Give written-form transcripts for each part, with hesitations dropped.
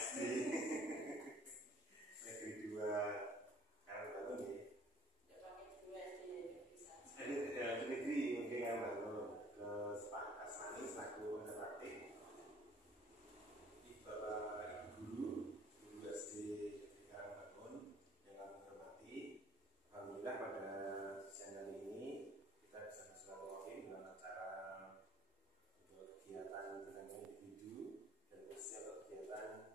SD negeri 2 Karangbangun ya. Negeri mungkin Karangbangun. Terus Pak Kasmani selaku pendamping Bapak Ibu Guru SD Karangbangun yang kami hormati. Alhamdulillah pada siang hari ini kita bisa bersilaturahmi dengan acara untuk kegiatan dengan individu dan khususnya untuk kegiatan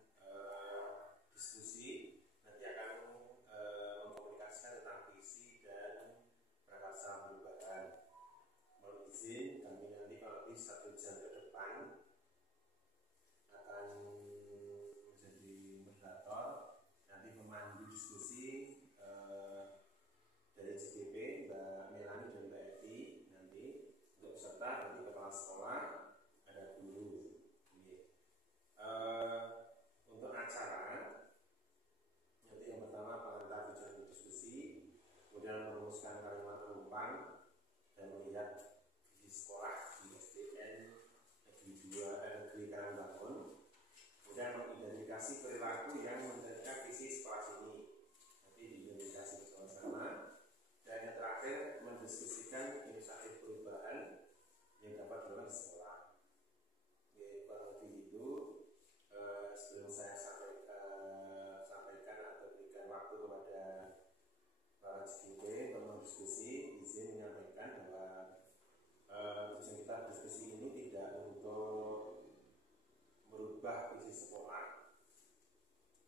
diskusi. Nanti akan mengkomunikasikan tentang visi dan prakarsa perubahan. Mohon izin kami nanti kalau lebih 1 jam ke depan akan menjadi moderator, nanti memandu diskusi dari CGP Mbak Melani dan Mbak Eti. Nanti untuk peserta nanti kepala sekolah, ada guru. Untuk acara nanti yang pertama pengantar tujuan diskusi, kemudian merumuskan kalimat penumpang dan melihat visi sekolah di SDN Negeri 2 Negeri Karangbangun, kemudian mengidentifikasi perilaku yang menjadikan visi sekolah ini, nanti diidentifikasi bersama-sama, dan yang terakhir mendiskusikan inisiatif perubahan yang dapat dilakukan di sekolah. Kurang lebih itu. Sebelum saya sampaikan atau berikan waktu kepada para CGP untuk berdiskusi, izin menyampaikan bahwa tujuan kita diskusi ini tidak untuk merubah visi sekolah.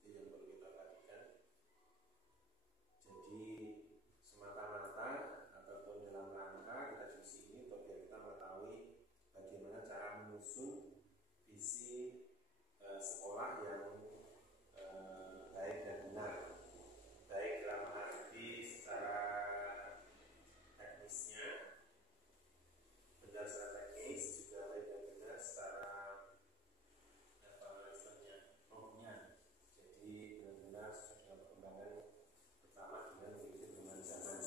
Itu yang perlu kita perhatikan. Jadi semata-mata ataupun dalam rangka kita diskusi ini untuk biar kita mengetahui bagaimana cara menyusun visi sekolah yang baik dan benar, baik dalam arti secara teknisnya, benar secara teknis, juga baik dan benar secara rohnya. Jadi benar-benar sesuai dengan perkembangan bersama dengan mengikuti perkembangan zaman.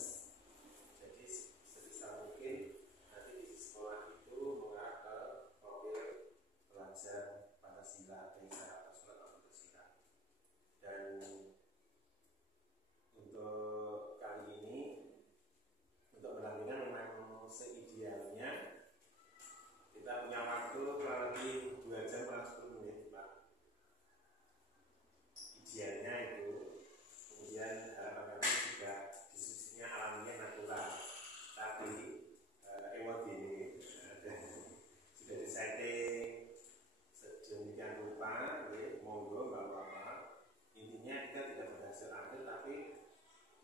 Jadi sebisa mungkin nanti di sekolah itu mengarah ke profil pelajar Pancasila, Pancasila atau Pancasila. Dan untuk kali ini untuk pendampingan memang seidealnya kita punya waktu kurang lebih 2 jam kurang 10 menit, Pak. Idealnya itu. Kemudian harapan kami juga diskusinya alamiah natural, tapi emosi ini sudah disetting sedemikian rupa, monggo nggak apa-apa. Intinya kita tidak berhasil ambil, tapi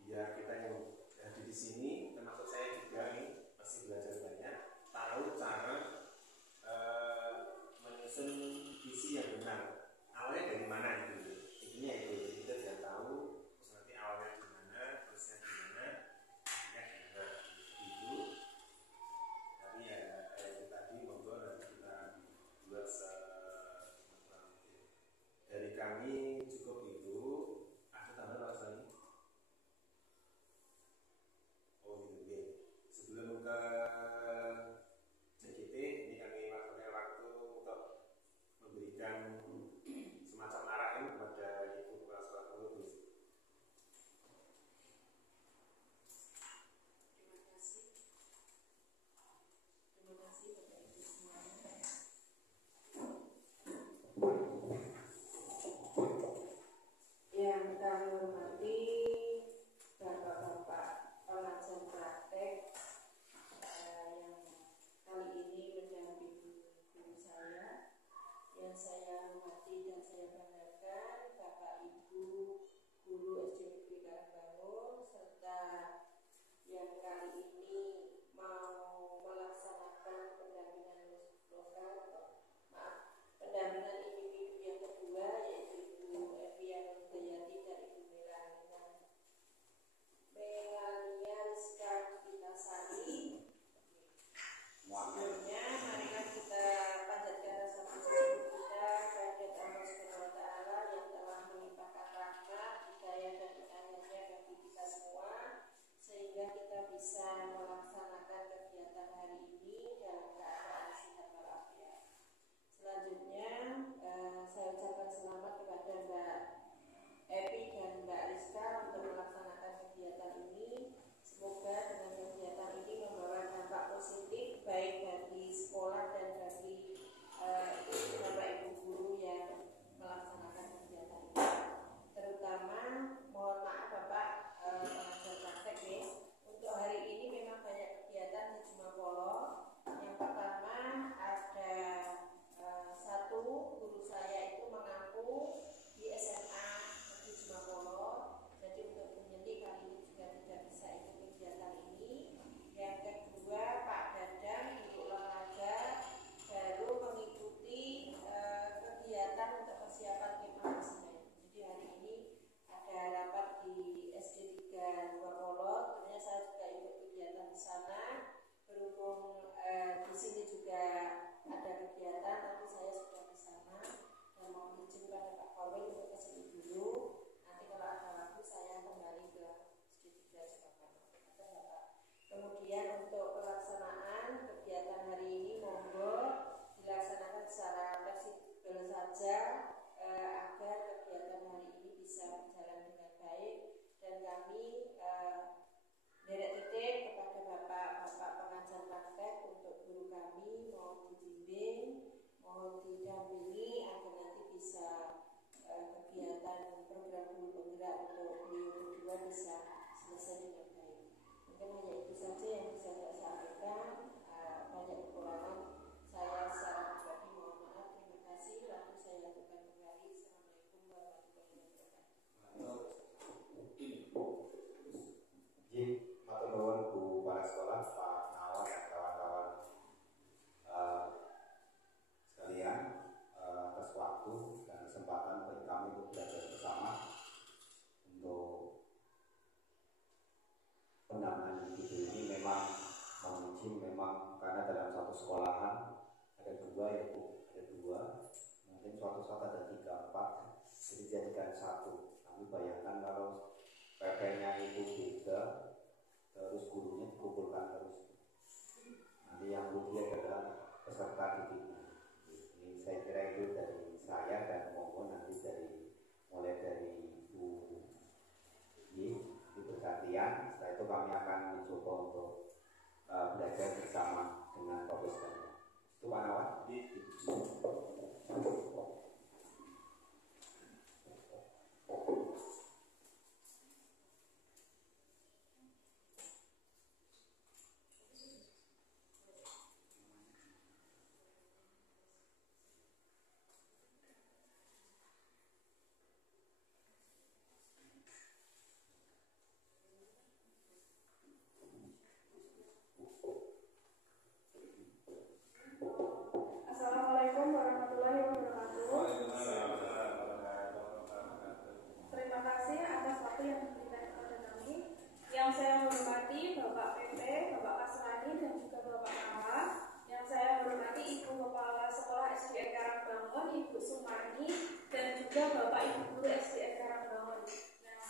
biar kita yang hadir di sini, termasuk saya juga nih masih belajar banyak, tahu cara menyusun visi yang benar. Awalnya dari mana itu? Intinya itu kita sudah tahu terus nanti awalnya di mana, terusnya di mana, akhirnya di mana itu. Tapi ya itu tadi monggo nanti kita buat dari kami cukup itu. Ada tambahan Pak Sani? Oh gitu ya. Sebelum ke CGT ini kami pakai waktu untuk memberikan semacam arahan kepada Ibu Kepala Sekolah Guru. Terima kasih Bapak Ibu semuanya. Yang kami hormati Bapak-bapak pelajar praktek yang kali ini mendampingi guru saya, yang saya hormati dan saya banggakan Bapak Ibu Guru SD Negeri Karangbangun, serta yang kali ini mau melaksanakan pendampingan lokal, pendampingan individu yang kedua, yaitu Ibu Evian Dayati dan Ibu Melania Rizka Pitasari. Sebelumnya, marilah kita panjatkan rasa puji kita kepada Allah Subhanahu wa Ta'ala yang telah melimpahkan rahmat, hidayah dan inayahnya bagi kita semua, sehingga kita bisa melaksanakan kegiatan hari ini dalam keadaan sehat walafiat. Selanjutnya, saya ucapkan selamat kepada Semoga dengan kegiatan ini membawa dampak positif baik bagi sekolah dan bagi Bapak Ibu guru yang melaksanakan kegiatan ini. Terutama mohon maaf Bapak pengajar praktek ya. Untuk hari ini memang banyak kegiatan di Jumapolo. Yang pertama ada satu guru saya itu mengaku di SMA di Jumapolo. Jadi untuk penyelidik kali ini juga tidak bisa ikut kegiatan ini. Yang kedua Pak Dadang Ibu olahraga baru mengikuti kegiatan untuk persiapan kemah semen. Jadi hari ini ada rapat di SD 3 Jumapolo. Tentunya saya juga ikut kegiatan di sana. Berhubung di sini juga ada kegiatan, nanti saya sudah di sana dan mau izin pada Pak Korwin untuk ke sini dulu. Nanti kalau ada waktu saya kembali ke SD 3 Jakarta. Kemudian untuk pelaksanaan kegiatan hari ini monggo dilaksanakan secara fleksibel saja agar kegiatan hari ini bisa berjalan dengan baik, dan kami derek titip kepada bapak-bapak pengajar praktek untuk guru kami mohon dibimbing, mohon didampingi agar nanti bisa kegiatan program guru penggerak untuk beliau berdua bisa selesai dengan baik. Mungkin hanya itu saja yang bisa saya sampaikan. Banyak kekurangan saya secara pribadi mohon maaf. Terima kasih. Lalu saya lakukan kembali. Assalamualaikum warahmatullahi wabarakatuh. Matur nuwun Bu Kepala Sekolah, Pak Nawan dan kawan-kawan sekalian atas waktu dan kesempatan bagi kami untuk belajar bersama untuk pendanaan individu ini. Memang mohon izin, memang karena dalam satu sekolahan ada dua ya Bu, ada dua, mungkin suatu saat ada 3, 4, jadi dijadikan satu. Kami bayangkan kalau PP-nya itu 3, terus gurunya dikumpulkan terus, nanti yang rugi adalah peserta didiknya. Ini saya kira itu dari saya, dan monggo nanti mulai dari Bu di pergantian. Setelah itu kami akan mencoba untuk belajar bersama dengan profesornya. Itu Pak Nawan. Assalamualaikum warahmatullahi wabarakatuh. Terima kasih atas waktu yang diberikan kepada kami. Yang saya hormati Bapak PP, Bapak Kasrani, dan juga Bapak Nawa. Yang saya hormati Ibu Kepala Sekolah SDN Karangbangun, Ibu Sumani, dan juga Bapak Ibu Guru SDN Karangbangun. Nah,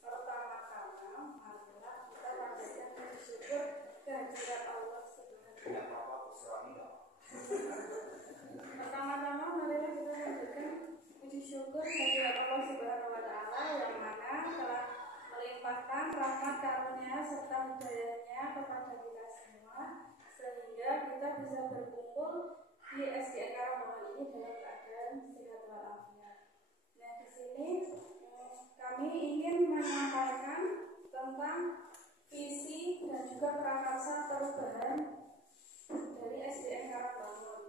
pertama-tama marilah kita panjatkan puji syukur kehadirat Allah Subhanahu wa Ta'ala. Pertama-tama marilah kita panjatkan puji syukur kehadirat Allah Subhanahu wa Ta'ala yang mana telah melimpahkan rahmat karunia serta hidayahnya kepada kita semua, sehingga kita bisa berkumpul di SDN Karangbangun ini dalam keadaan sehat walafiat. Nah, di sini kami ingin menyampaikan tentang visi dan juga prakarsa perubahan dari SDN Karangbangun.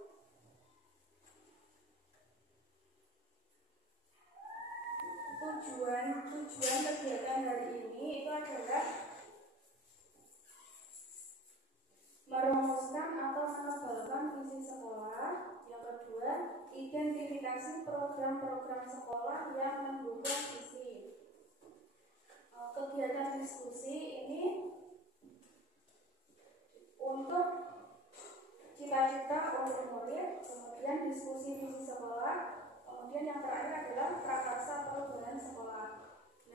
Tujuan kegiatan hari ini itu adalah merumuskan atau menebalkan visi sekolah. Yang kedua, identifikasi program-program sekolah yang mendukung visi. Kegiatan diskusi ini untuk cita-cita untuk murid, kemudian diskusi visi sekolah, kemudian yang terakhir adalah prakarsa perubahan sekolah.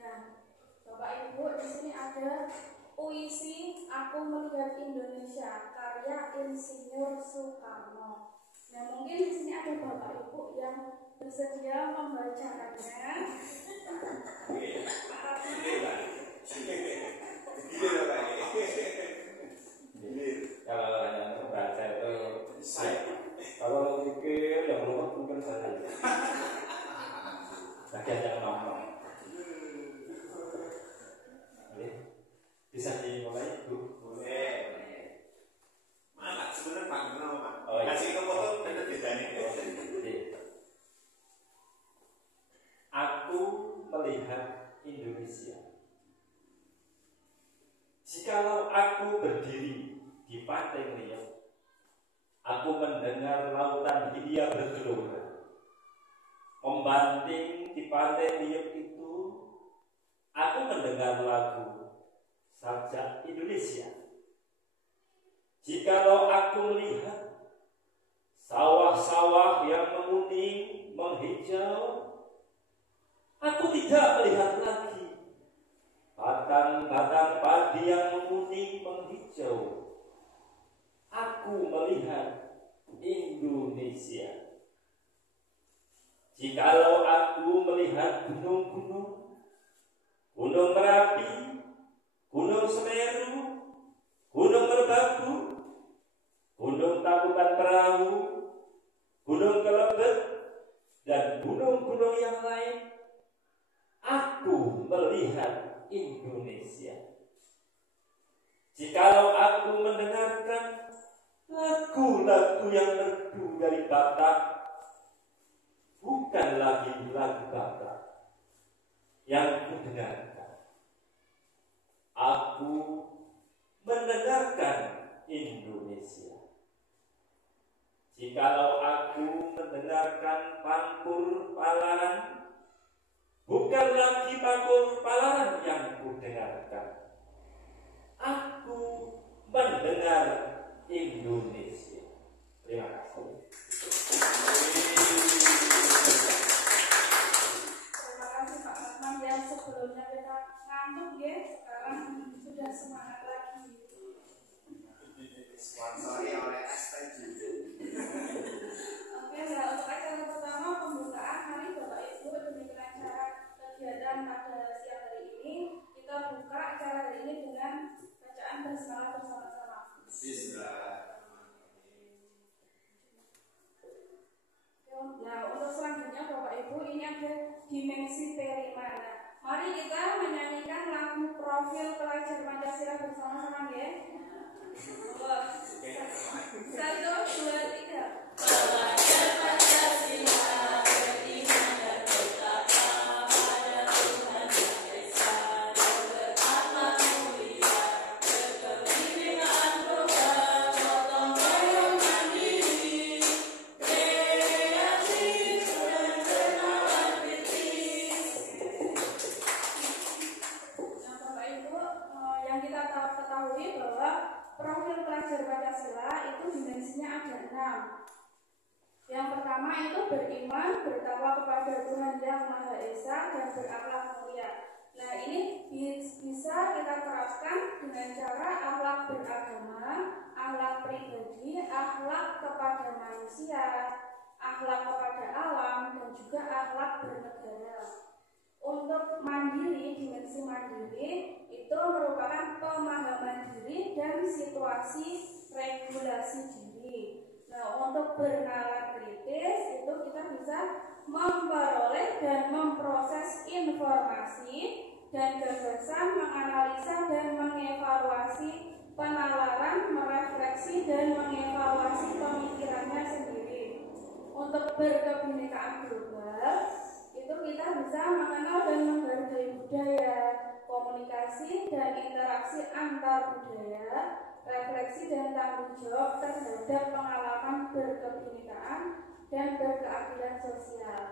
Nah, Bapak Ibu, di sini ada puisi Aku Melihat Indonesia karya Insinyur Soekarno. Nah, mungkin di sini ada Bapak Ibu yang bersedia membacakannya. Gilir kayaknya. Gilir. Kalau hanya membaca itu Saya. kalau pikir yang rumah mungkin saya bagian yang nongkrong. Bisa dimulai Bu? Boleh. Mana sebenarnya Pak kenal Pak? Oh, iya. Kasih ke foto ada bedanya. Aku melihat Indonesia. Jikalau aku berdiri di Pantai Riau, aku mendengar lautan Hindia bergelora. Membanting di Pantai Riau itu, aku mendengar lagu Sajak Indonesia. Jikalau aku melihat sawah-sawah yang menguning, menghijau, aku tidak melihat lagi batang-batang padi yang menguning, menghijau. Aku melihat Indonesia. Jikalau aku melihat gunung-gunung, Gunung Merapi, Gunung Semeru, Gunung Merbabu, Gunung Tangkuban Perahu, Gunung Kelebet, dan gunung-gunung yang lain, aku melihat Indonesia. Jikalau aku mendengarkan lagu-lagu yang merdu dari Batak, bukan lagi lagu Batak yang kudengarkan. Aku mendengarkan Indonesia. Jikalau aku mendengarkan Pangkur Palaran, bukan lagi Pangkur Palaran yang kudengarkan. Aku mendengar Indonesia. Terima kasih. Terima kasih Pak Asman yang sebelumnya kita ngantuk ya, sekarang sudah semangat lagi. Sponsori oleh STJ. Oke, nah untuk acara pertama pembukaan, mari Bapak Ibu demikian acara kegiatan pada siang hari ini. Kita buka acara hari ini dengan bacaan basmalah bersama-sama. Nah, untuk selanjutnya Bapak Ibu ini ada dimensi perimana. Mari kita menyanyikan lagu Profil Pelajar Pancasila bersama-sama ya. Satu, dua, tiga. Pelajar Pancasila beriman dan bertakwa pada Tuhan Yang Esa dan berakhlak mulia, berkepimpinan program gotong royong mandiri, kreatif dan bernalar kritis. Nah, Bapak Ibu, yang kita ketahui bahwa profil pelajar Pancasila itu dimensinya ada 6. Yang pertama itu beriman, bertakwa kepada Tuhan Yang Maha Esa dan berakhlak mulia. Nah, ini bisa kita terapkan dengan cara akhlak beragama, akhlak pribadi, akhlak kepada manusia, akhlak kepada alam, dan juga akhlak bernegara. Untuk mandiri, dimensi mandiri itu merupakan pemahaman diri dan situasi regulasi diri. Nah, untuk bernalar kritis itu kita bisa memperoleh dan memproses informasi dan gagasan, menganalisa dan mengevaluasi penalaran, merefleksi dan mengevaluasi pemikirannya sendiri. Untuk berkebinekaan global itu kita bisa mengenal dan menghargai budaya, komunikasi dan interaksi antar budaya, refleksi dan tanggung jawab terhadap pengalaman berkebinekaan dan berkeadilan sosial.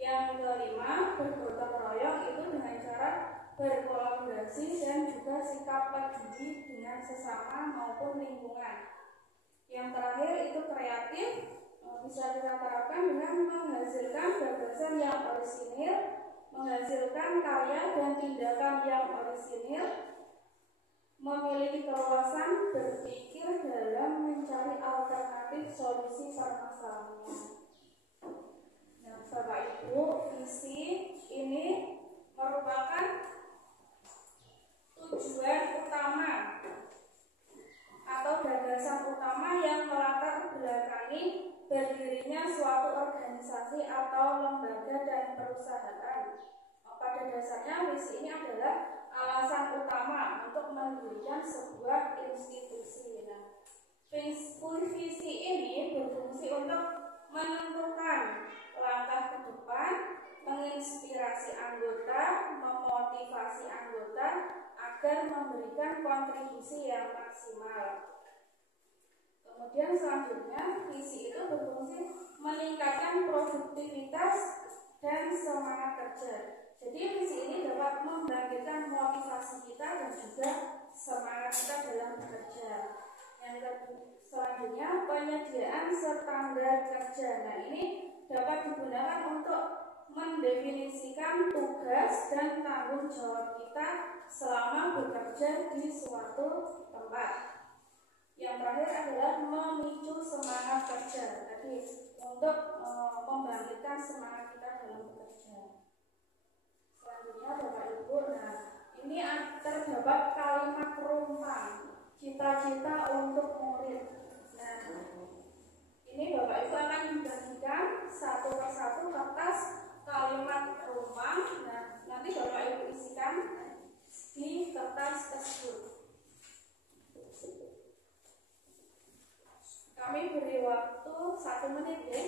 Yang kelima, bergotong royong itu dengan cara berkolaborasi dan juga sikap peduli dengan sesama maupun lingkungan. Yang terakhir itu kreatif, bisa kita terapkan dengan menghasilkan gagasan yang orisinil, menghasilkan karya dan tindakan yang orisinil, memiliki keluasan berpikir dalam mencari alternatif solusi permasalahan. Nah, Bapak Ibu, visi ini merupakan tujuan organisasi atau lembaga dan perusahaan. Pada dasarnya visi ini adalah alasan utama untuk mendirikan sebuah institusi. Nah, visi ini berfungsi untuk menentukan langkah ke depan, menginspirasi anggota, memotivasi anggota agar memberikan kontribusi yang maksimal. Kemudian selanjutnya, visi itu berfungsi meningkatkan produktivitas dan semangat kerja. Jadi visi ini dapat membangkitkan motivasi kita dan juga semangat kita dalam bekerja. Selanjutnya, penyediaan standar kerja. Nah, ini dapat digunakan untuk mendefinisikan tugas dan tanggung jawab kita selama bekerja di suatu tempat. Yang terakhir adalah memicu semangat kerja. Tadi untuk membangkitkan semangat kita dalam bekerja. Selanjutnya Bapak Ibu, nah ini terdapat kalimat perumpang cita-cita untuk murid. Nah, ini Bapak Ibu akan dibagikan satu persatu kertas kalimat perumpang. Nah, nanti Bapak Ibu isikan di kertas tersebut. Kami beri waktu 1 menit ya.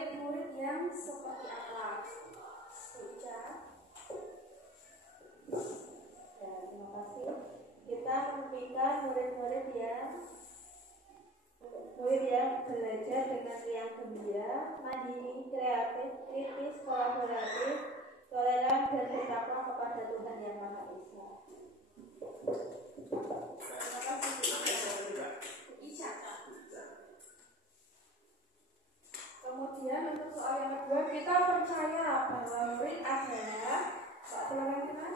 murid-murid yang seperti apa? Bu Ica. Ya, terima kasih. Kita memimpikan murid-murid yang belajar dengan riang gembira, mandiri, kreatif, kritis, kolaboratif, toleran, dan bertakwa kepada Tuhan Yang Maha Esa. Terima kasih Bu Ica. Kemudian untuk soal yang kedua, kita percaya bahwa murid adalah silakan kita.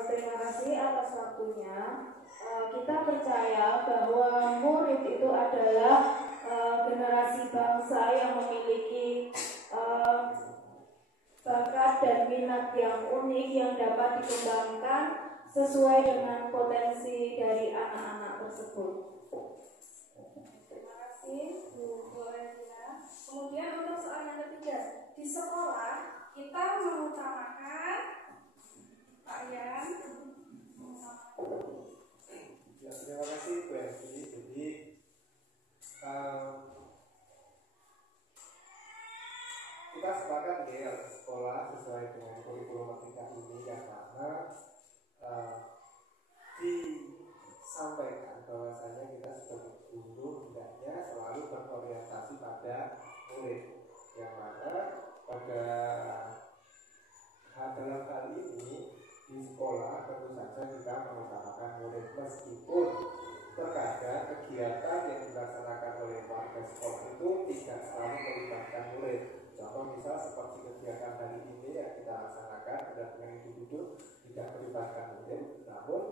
Terima kasih atas waktunya. Kita percaya bahwa murid itu adalah generasi bangsa yang memiliki bakat dan minat yang unik yang dapat dikembangkan sesuai dengan potensi dari anak-anak tersebut. Terima kasih Bu Lorentina. Kemudian untuk soal yang ketiga, di sekolah kita mengutamakan Pak Yan. Ya, terima kasih Bu Esti. Jadi kita sepakat ya sekolah sesuai dengan kurikulum merdeka ini yang mana disampaikan bahwasanya kita sebagai guru hendaknya selalu berorientasi pada murid, yang mana pada dalam hal ini di sekolah tentu saja kita mengutamakan murid, meskipun terkadang kegiatan yang dilaksanakan oleh warga sekolah itu tidak selalu melibatkan murid. Contoh misal seperti kegiatan hari ini yang kita laksanakan dengan duduk tidak melibatkan murid, namun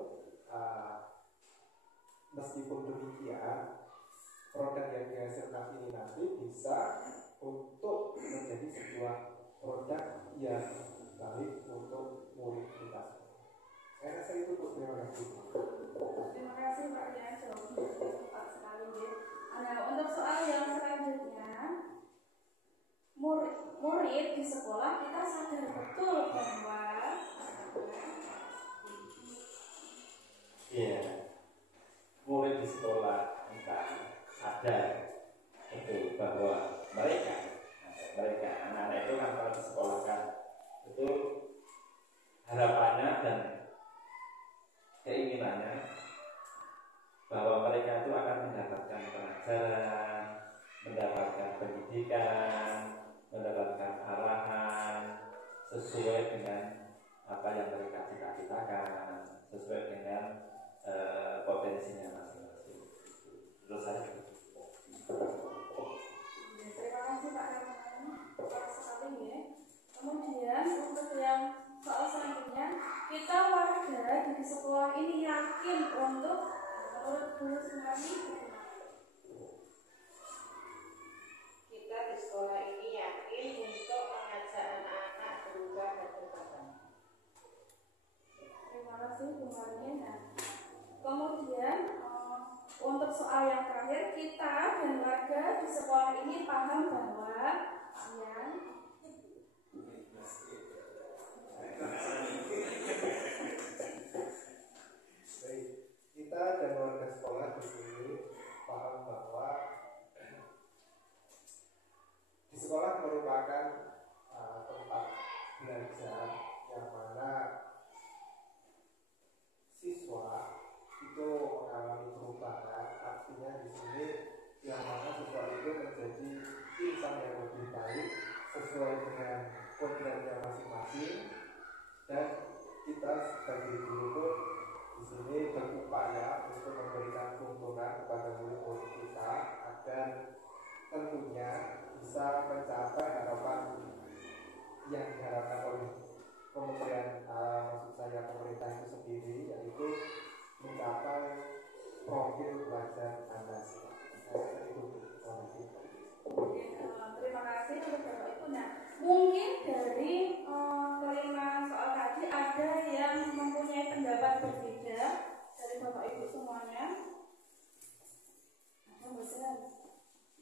meskipun demikian produk yang dihasilkan ini nanti bisa untuk menjadi sebuah produk yang baik untuk murid kita. Saya rasa itu untuk terima kasih. Terima kasih Pak Yan, jawabnya cepat sekali ya. Nah, untuk soal yang selanjutnya, murid di sekolah kita sadar betul bahwa murid di sekolah kita sadar betul bahwa mereka anak-anak itu kan kalau disekolahkan itu harapannya dan keinginannya bahwa mereka itu akan mendapatkan pelajaran, mendapatkan pendidikan, mendapatkan arahan sesuai dengan apa yang mereka cita-citakan, sesuai dengan potensinya masing-masing. Terus saya terima kasih Pak Rahman, tepat sekali ya. Kemudian untuk yang soal selanjutnya, kita warga di sekolah ini yakin untuk menurut guru Sumani. Kita di sekolah ini yakin untuk mengajak anak-anak berubah dan berkembang. Terima kasih Bu Marlina. Kemudian untuk soal yang terakhir, kita dan warga di sekolah ini paham bahwa yang kita dan warga sekolah di sini paham bahwa di sekolah merupakan tempat belajar yang mana siswa itu mengalami perubahan. Artinya di sini yang mana siswa itu menjadi insan yang lebih baik sesuai dengan kodratnya masing-masing, dan kita sebagai guru pun di sini berupaya untuk memberikan keuntungan kepada murid-murid kita agar tentunya bisa mencapai harapan yang diharapkan oleh kementerian, maksud saya pemerintah itu sendiri, yaitu mencapai profil pelajar Pancasila. terima kasih untuk Bapak Ibu. Nah, mungkin dari kelima soal tadi ada yang mempunyai pendapat berbeda dari Bapak Ibu semuanya. Ada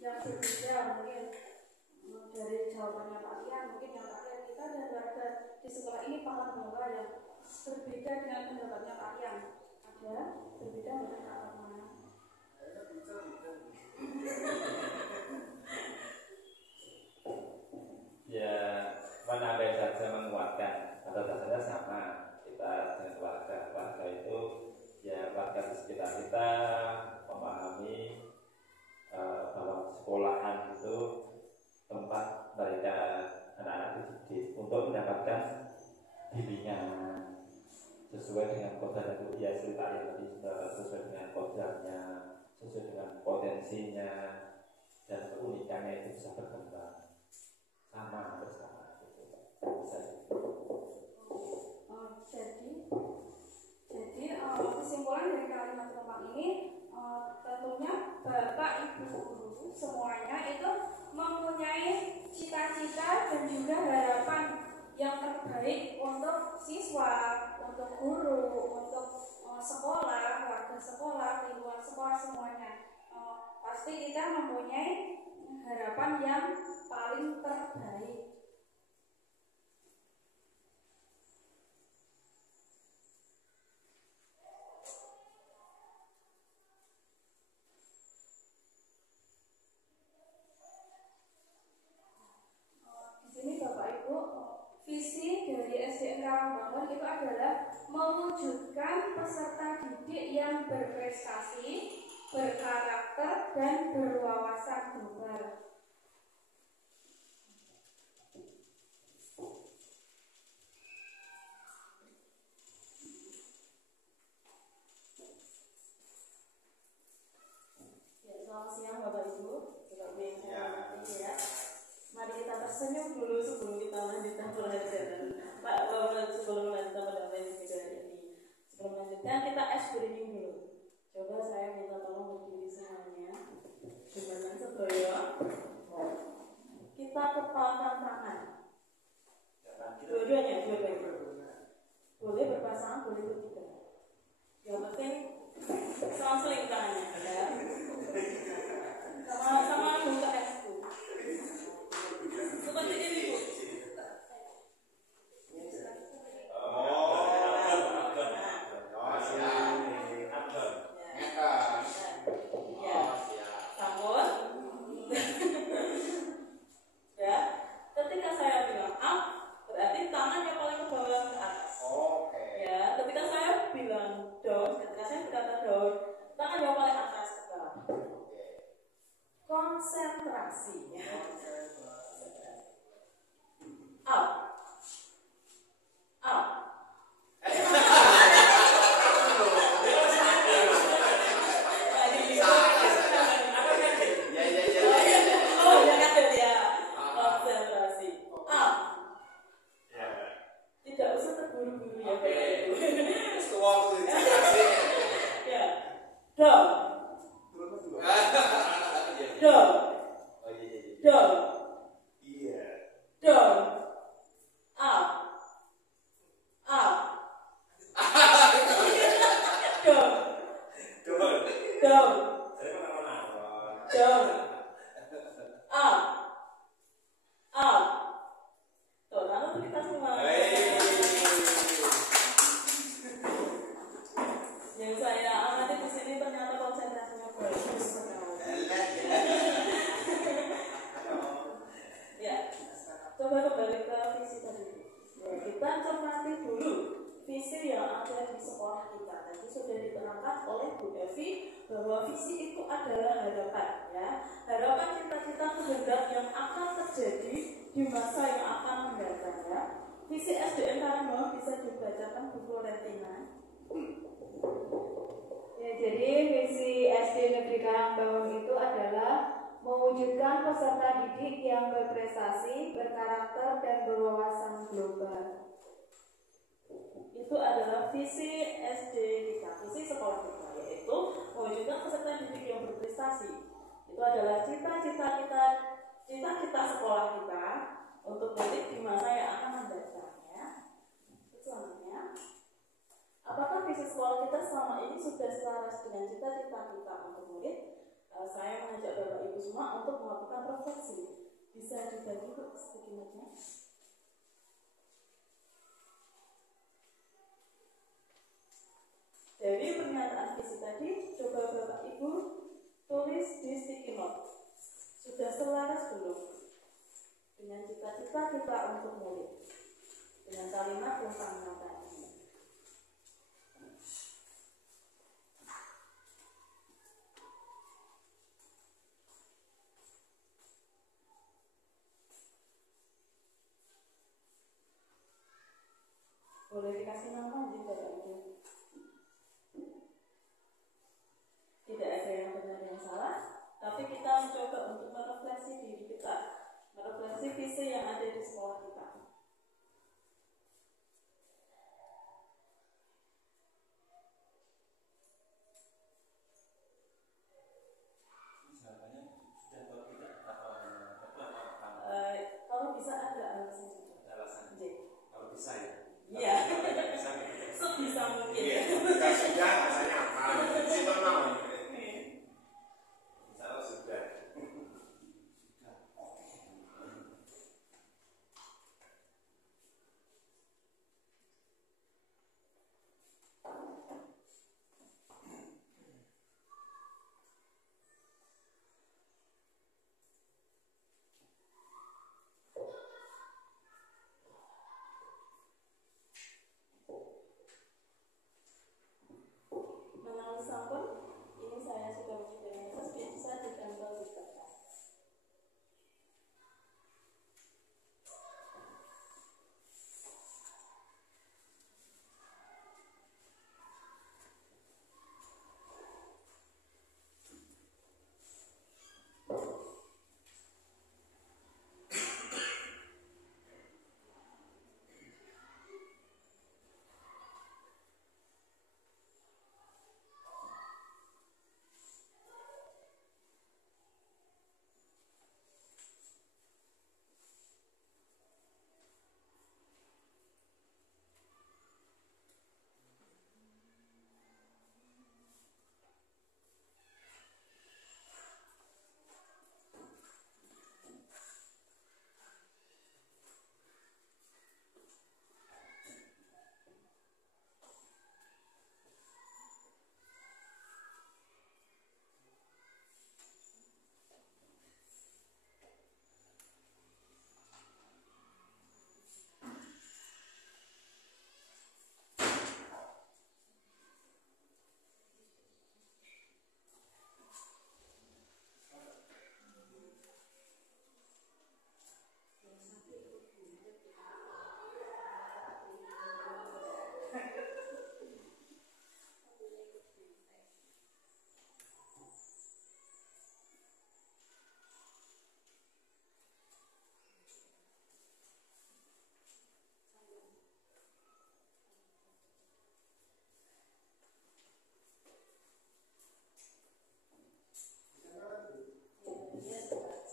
yang berbeda mungkin dari jawabannya Pak Ian, mungkin yang terakhir kita dan warga di sekolah ini paham bahwa yang berbeda dengan pendapatnya Pak Ian. Ada berbeda dengan Pak Rahman. Ya, mana saja menguatkan atau dasarnya sama kita dengan keluarga. Keluarga itu ya warga di sekitar kita memahami bahwa sekolahan itu tempat mereka anak-anak dididik untuk mendapatkan bimbingan sesuai dengan kodrat yang dia ceritain tadi, sesuai dengan kodratnya, sesuai dengan potensinya dan keunikannya itu bisa berkembang sama bersama gitu. Bisa. Jadi kesimpulan dari kalimat tembang ini tentunya Bapak Ibu guru semuanya itu mempunyai cita-cita dan juga harapan yang terbaik untuk siswa, untuk guru, untuk sekolah, warga sekolah, lingkungan sekolah semuanya. Pasti kita mempunyai harapan yang paling terbaik. Di sini Bapak Ibu, visi dari SDN Karangbangun itu adalah mewujudkan peserta didik yang berprestasi, berkarakter, dan berwawasan global. Selamat siang Bapak Ibu, seperti yang saya hormati ya. Mari kita tersenyum dulu sebelum kita lanjutkan pelajaran. Pak, sebelum lanjutkan pada materi ini. Sebelum lanjutkan kita ice breathing dulu. Coba saya minta tolong berdiri semuanya. Dengan sedoyo. Kita kepalkan tangan. Dua-duanya. Boleh berpasangan, boleh bertiga. Yang penting selang-seling tangannya ya. Sama-sama buka es Bu. Seperti ini Bu. Ketika saya bilang up, berarti tangan yang paling ke bawah ke atas. Ya, ketika saya bilang down, ketika saya berkata down, tangan yang paling atas ke bawah. Konsentrasi. Up. Up. Oh, ya kaget ya. Konsentrasi. Up. Tidak usah terburu-buru ya. Ya. Down. Down. Down. Down. Up. Up. Down. Down. Down. Up. Up. Tuh, lalu tuh kita semua. Yang saya amati di sini ternyata konsentrasinya bagus sekali. Ya, coba kembali ke visi tadi. Ya, kita cermati dulu visi yang ada di sekolah kita. Tadi sudah diterangkan oleh Bu Evi bahwa visi itu adalah harapan, ya. Harapan cita-cita kehendak yang akan terjadi di masa yang akan mendatang, ya. Visi SDN Karangbangun bisa dibacakan Bu Florentina. Ya, jadi visi SD Negeri Karangbangun itu adalah mewujudkan peserta didik yang berprestasi, berkarakter, dan berwawasan global. Itu adalah visi SD kita, visi sekolah kita, yaitu mewujudkan peserta didik yang berprestasi. Itu adalah cita-cita sekolah kita untuk didik di masa yang akan mendatang, ya. Selanjutnya, apakah visi sekolah kita selama ini sudah selaras dengan cita-cita kita untuk murid? Saya mengajak Bapak Ibu semua untuk melakukan refleksi. Bisa dibagi sedikitnya. Dari pernyataan visi tadi, coba Bapak Ibu tulis di sticky note Sudah selaras belum dengan cita-cita kita untuk murid? Dengan kalimat yang sama tadi. Boleh dikasih nama juga Ibu. Tidak ada yang benar yang salah, tapi kita mencoba untuk merefleksi diri kita, merefleksi visi yang ada di sekolah kita. Jawabannya sudah tahu tidak atau Kalau bisa ada alasan juga. alasan? J. Kalau bisa ya. Iya. Kalau bisa gitu. Sebisa mungkin. Iya, jika sudah rasanya apa? Simpenol. Kalau sudah. Melalui sampel, ini saya sudah menyediakan kertas, bisa ditempel di kertas.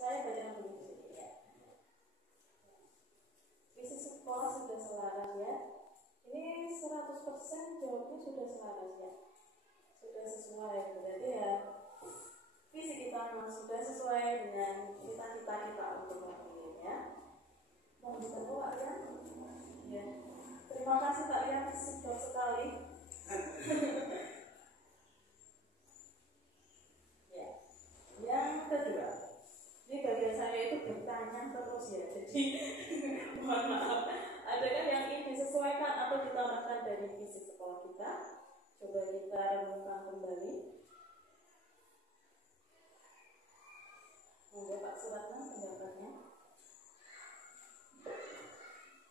Saya baca dulu sedikit ya. Visi sekolah sudah selaras ya. Ini 100% jawabnya sudah selaras ya. Sudah sesuai, berarti ya visi kita memang sudah sesuai dengan cita-cita kita untuk memilih ya. Mau ditunggu Pak ya? Ya. Terima kasih Pak ya, sedap sekali. Ya. Yang kedua, ini bagian saya itu bertanya terus ya, jadi mohon maaf. Adakah yang ingin disesuaikan atau ditambahkan dari visi sekolah kita? Coba kita renungkan kembali. Monggo Pak Suratna pendapatnya.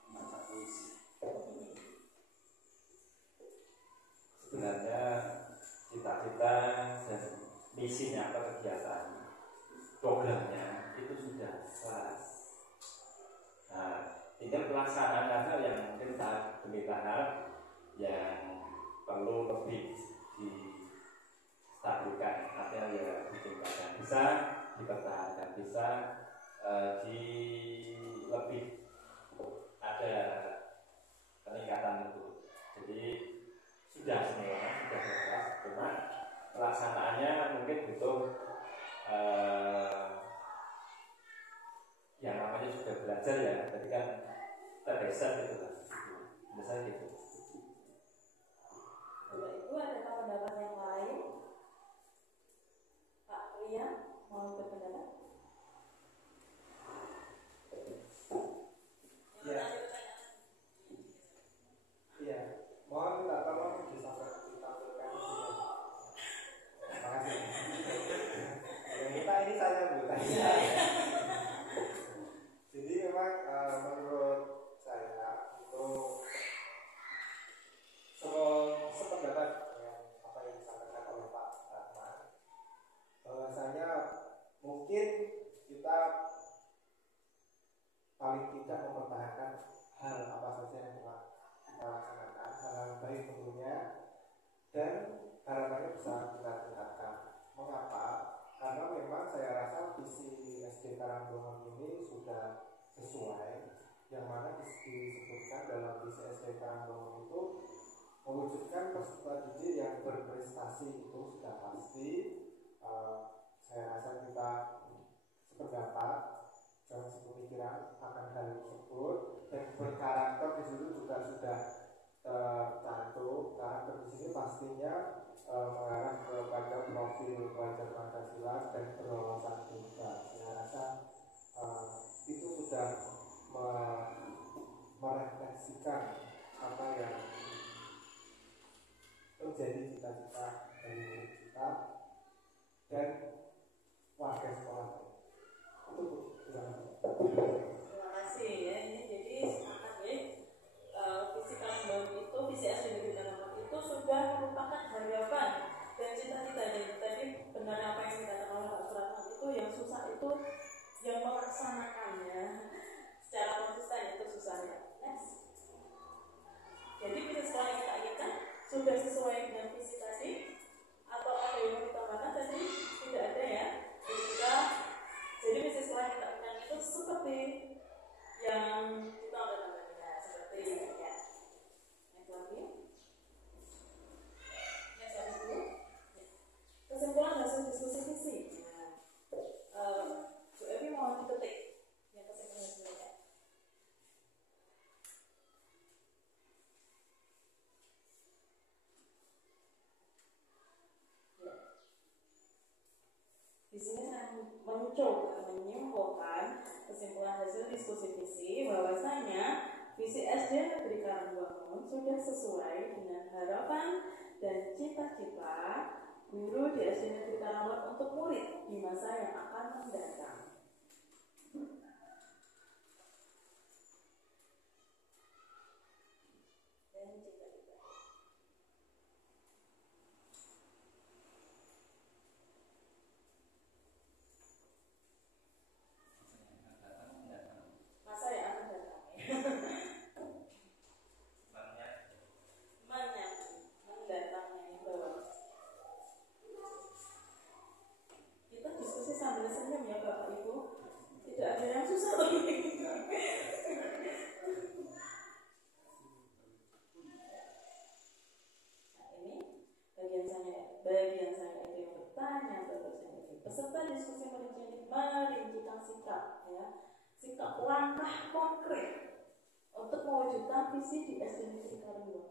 Masa puisi. Sebenarnya cita-cita dan misinya atau kegiatan programnya itu sudah selaras. Nah, tinggal pelaksanaannya yang mungkin tahap demi tahap yang perlu lebih distabilkan, artinya ya ditingkatkan bisa, dipertahankan bisa, di lebih ada peningkatan itu. Jadi sudah semua sudah jelas, cuma pelaksanaannya mungkin butuh yang namanya sudah belajar ya, jadi kan tergeser gitu kan, biasanya gitu. Kalau itu adakah pendapat yang lain? Pak Rian mau berpendapat? sesuai, yang mana disebutkan dalam visi SD Karangbangun itu mewujudkan peserta didik yang berprestasi itu sudah pasti. Saya rasa kita sependapat dalam sepemikiran akan hal tersebut, dan berkarakter di situ juga sudah tercantum. Karakter di sini pastinya mengarah kepada profil pelajar Pancasila dan berwawasan kebangsaan. Saya rasa itu sudah merefleksikan apa yang menjadi cita-cita dari murid kita dan warga sekolah. Itu Terima kasih ya. Ini jadi sepakat ya. Visi Karangbangun itu, visi SD Negeri Karangbangun itu sudah merupakan harapan dan cita-cita. Jadi tadi benar apa yang dikatakan oleh Pak Suratman itu, yang susah itu yang melaksanakannya secara konsisten itu susahnya. Next. Jadi visi sekolah yang kita inginkan sudah sesuai dengan visi tadi, atau ada yang mau ditambahkan? Tadi tidak ada ya. Jadi visi sekolah yang kita inginkan itu seperti yang kita udah tambahkan, seperti ini ya. Next lagi. Next lagi dulu. Kesimpulan hasil diskusi visi. Bu Evi mau diketik yang kesimpulan hasilnya. Di sini saya mencoba menyimpulkan kesimpulan hasil diskusi visi bahwasanya visi SD Negeri Karangbangun sudah sesuai dengan harapan dan cita-cita guru di SD Negeri Karangbangun untuk murid di masa yang akan mendatang. Dan cita-cita. Masa yang akan datang ya. Mendatangnya itu. Kita diskusi sambil senyum ya Bapak Ibu. Tidak ada yang susah lagi. Nah ini bagian saya itu yang bertanya terus ini. Peserta diskusi merincikan sikap ya. Sikap langkah konkret untuk mewujudkan visi di SD Negeri Karangbangun.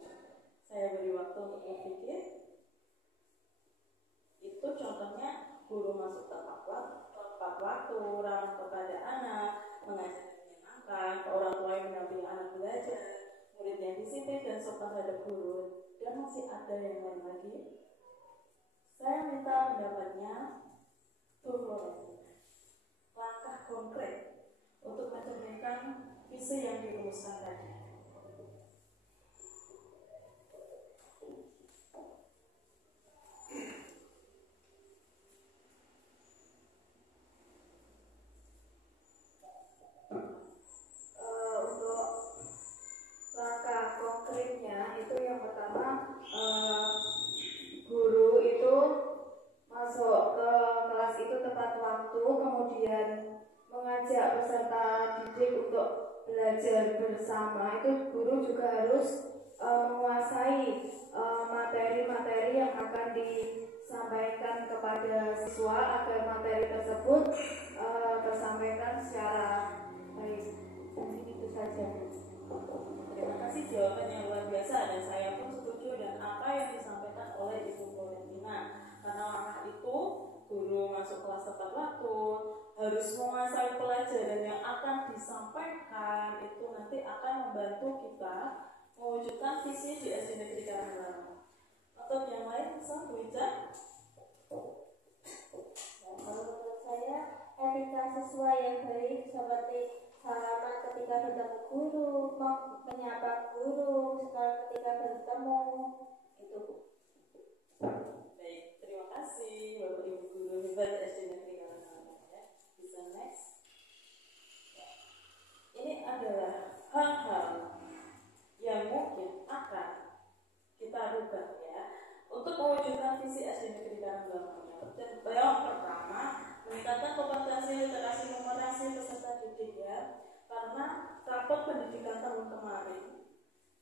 Saya beri waktu untuk berpikir. Itu contohnya guru masuk tepat waktu, ramah kepada anak, mengajar yang menyenangkan, orang tua yang mendampingi anak belajar, murid yang disiplin dan sopan terhadap guru, dan masih ada yang lain lagi. Saya minta pendapatnya langkah konkret untuk mencerminkan visi yang dirumuskan tadi. Untuk langkah konkretnya itu yang pertama, guru itu masuk ke kelas itu tepat waktu, kemudian mengajak peserta didik untuk belajar bersama. Itu guru juga harus menguasai materi-materi yang akan disampaikan kepada siswa agar materi tersebut tersampaikan secara baik. Mungkin itu saja. Terima kasih jawaban yang luar biasa, dan saya pun setuju dengan apa yang disampaikan oleh Ibu Valentina. Karena langkah itu guru masuk kelas tepat waktu, harus menguasai pelajaran yang akan disampaikan, itu nanti akan membantu kita mewujudkan visi di SD Negeri Karangbangun. Untuk yang lain, bisa Bu Ica? Kalau menurut saya, etika siswa yang baik seperti salaman ketika bertemu guru, menyapa guru ketika bertemu, itu. Baik, terima kasih Bapak Ibu Guru hebat SD Negeri Karangbangun ya. Bisa next. Ini adalah hal-hal yang mungkin akan kita rubah ya untuk mewujudkan visi SD Negeri Karangbangun. Yang pertama, meningkatkan kompetensi literasi numerasi peserta didik ya. karena rapot pendidikan tahun kemarin,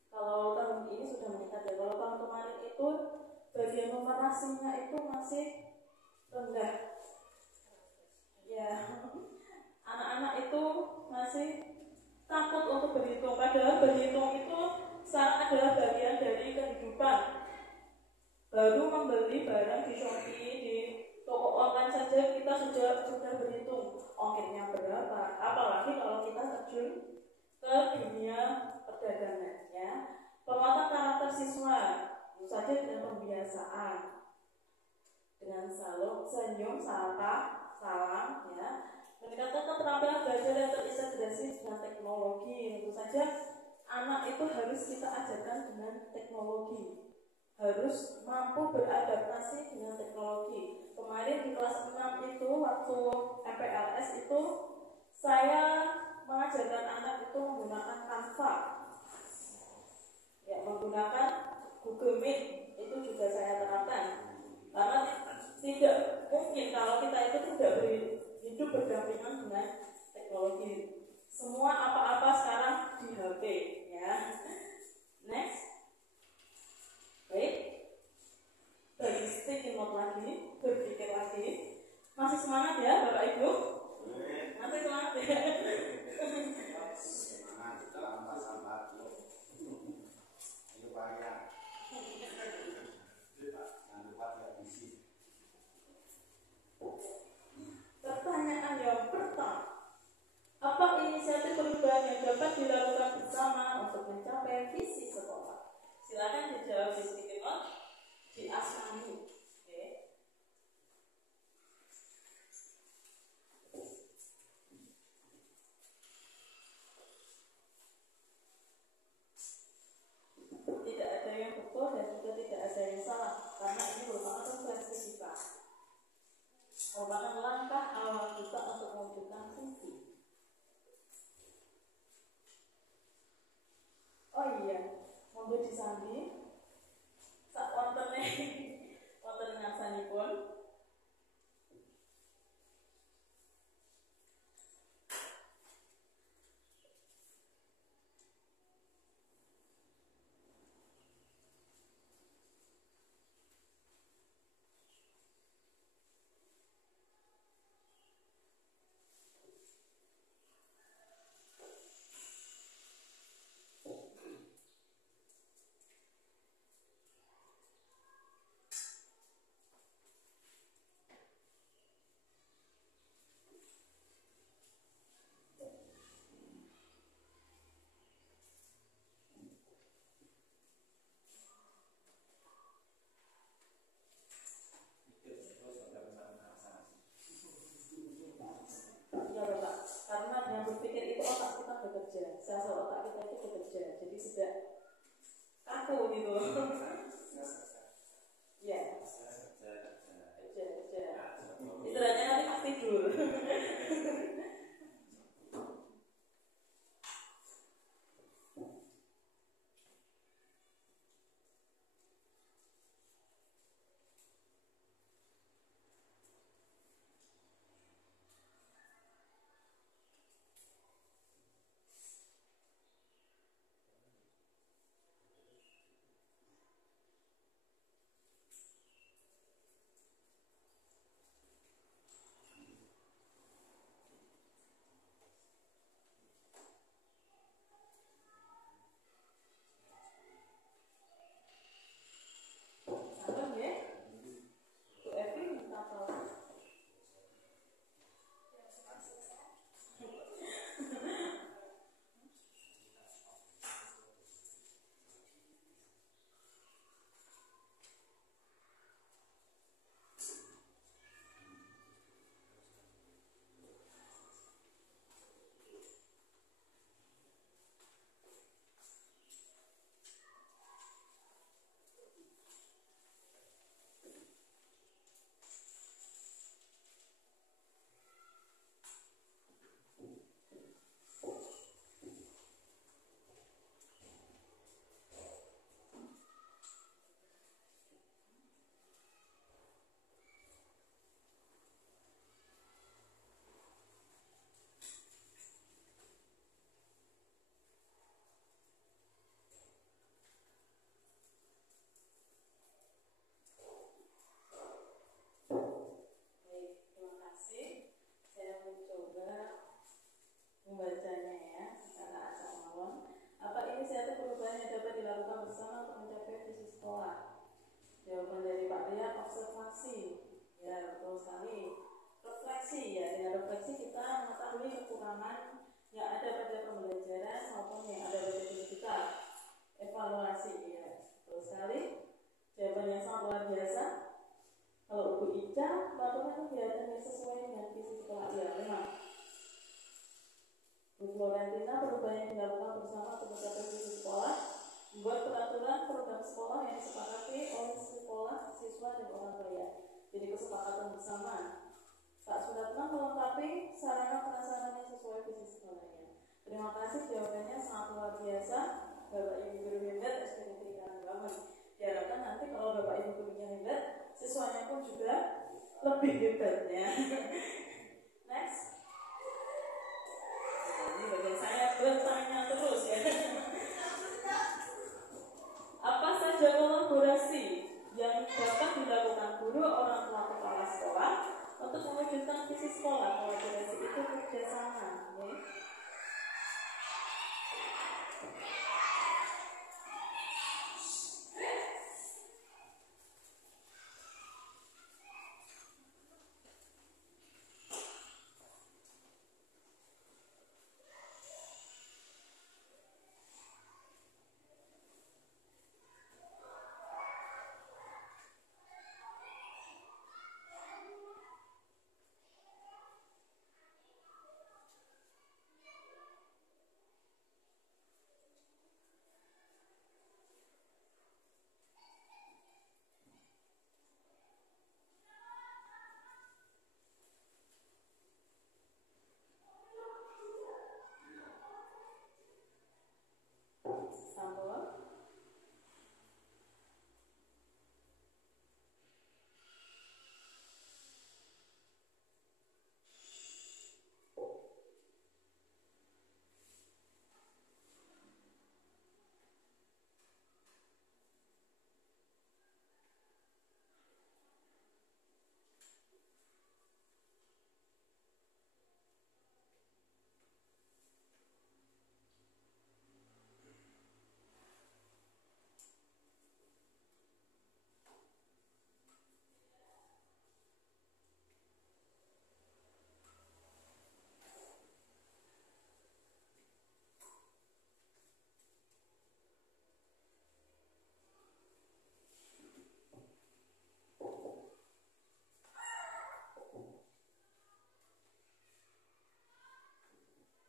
kalau tahun ini sudah meningkat ya, kalau tahun kemarin itu bagian numerasinya itu masih rendah ya. Anak-anak itu masih takut untuk berhitung, padahal berhitung itu sekarang adalah bagian dari kehidupan. Baru membeli barang di Shopee, di toko online saja kita sudah berhitung ongkirnya berapa, apalagi kalau kita terjun ke dunia perdagangan ya. Penguatan karakter siswa tentu saja dengan pembiasaan, dengan senyum, sapa, salam ya. Meningkatkan keterampilan belajar yang terintegrasi dengan teknologi. Tentu saja anak itu harus kita ajarkan dengan teknologi, harus mampu beradaptasi dengan teknologi. Kemarin di kelas 6 itu waktu MPLS itu saya mengajarkan anak itu menggunakan Canva ya, menggunakan Google Meet, itu juga saya terapkan karena tidak mungkin kalau kita itu tidak hidup berdampingan dengan teknologi. Semua apa-apa sekarang di HP ya. Next. Baik. Bagi sticky note lagi, berpikir lagi. Masih semangat ya Bapak Ibu? Masih semangat ya? Semangat, sambat-sambat. Ayo bayar. Jangan lupa tidak bisik. Pertanyaan yang pertama, apa inisiatif perubahan yang dapat dilakukan bersama untuk mencapai visi sekolah? Silakan dijawab di sticky note, di Asmani. Oke. Tidak ada yang betul dan juga tidak ada yang salah, karena ini merupakan refleksi kita, merupakan langkah awal kita untuk mewujudkan visi. Oh iya, monggo disandi sak wontene wonten ngarsanipun. Ya Bapak, karena dengan berpikir itu otak kita bekerja, sel-sel otak kita itu bekerja, jadi sudah kaku gitu. Ya, kerja. Istilahnya nanti pas tidur. mengakui kekurangan yang ada pada pembelajaran maupun yang ada pada diri kita. Evaluasi, ya, betul sekali. Jawaban yang sangat luar biasa. Kalau Ibu Ica, melakukan kegiatan yang sesuai dengan visi sekolah, ya memang. Bu Florentina, perubahan yang dilakukan bersama untuk mencapai visi sekolah, membuat peraturan program sekolah yang disepakati oleh sekolah, siswa, dan orang tua. Jadi kesepakatan bersama. Pak Suratman melengkapi sarana prasarana sesuai visi sekolahnya. Terima kasih, jawabannya sangat luar biasa. Bapak Ibu guru hebat SPD Negeri Karangbangun. Diharapkan nanti kalau Bapak Ibu gurunya hebat, siswanya pun juga lebih hebat, ya. Next. Ini bagian saya bertanya terus, ya. Apa saja kolaborasi yang dapat dilakukan guru, orang tua, kepala sekolah untuk mewujudkan visi sekolah? Kolaborasi itu kerjasama, ya.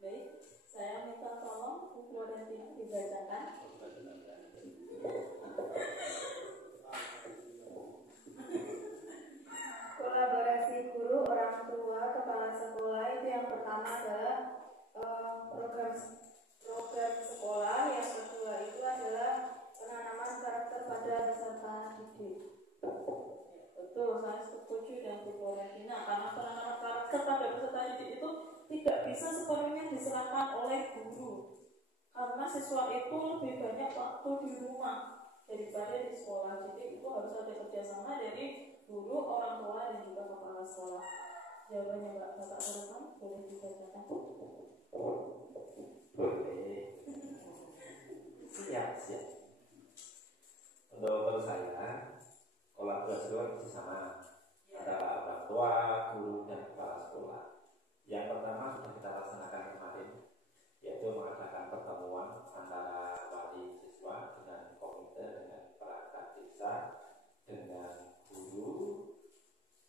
Baik, saya minta tolong Bu Florentina dibacakan. Kolaborasi guru, orang tua, kepala sekolah itu yang pertama adalah program sekolah, yang kedua itu adalah penanaman karakter pada peserta didik. Betul, saya setuju dengan Bu Florentina karena penanaman karakter pada peserta didik itu tidak bisa sepenuhnya diserahkan oleh guru karena siswa itu lebih banyak waktu di rumah daripada di sekolah. Jadi itu harus ada kerjasama dari guru, orang tua, dan juga kepala sekolah. Jawabannya Bapak Suratman boleh dibacakan? Boleh. Siap. Untuk saya, kolaborasi itu sama antara orang tua, guru, dan kepala sekolah. Yang pertama sudah kita laksanakan kemarin, yaitu mengadakan pertemuan antara wali siswa dengan komite, dengan perangkat desa, dengan guru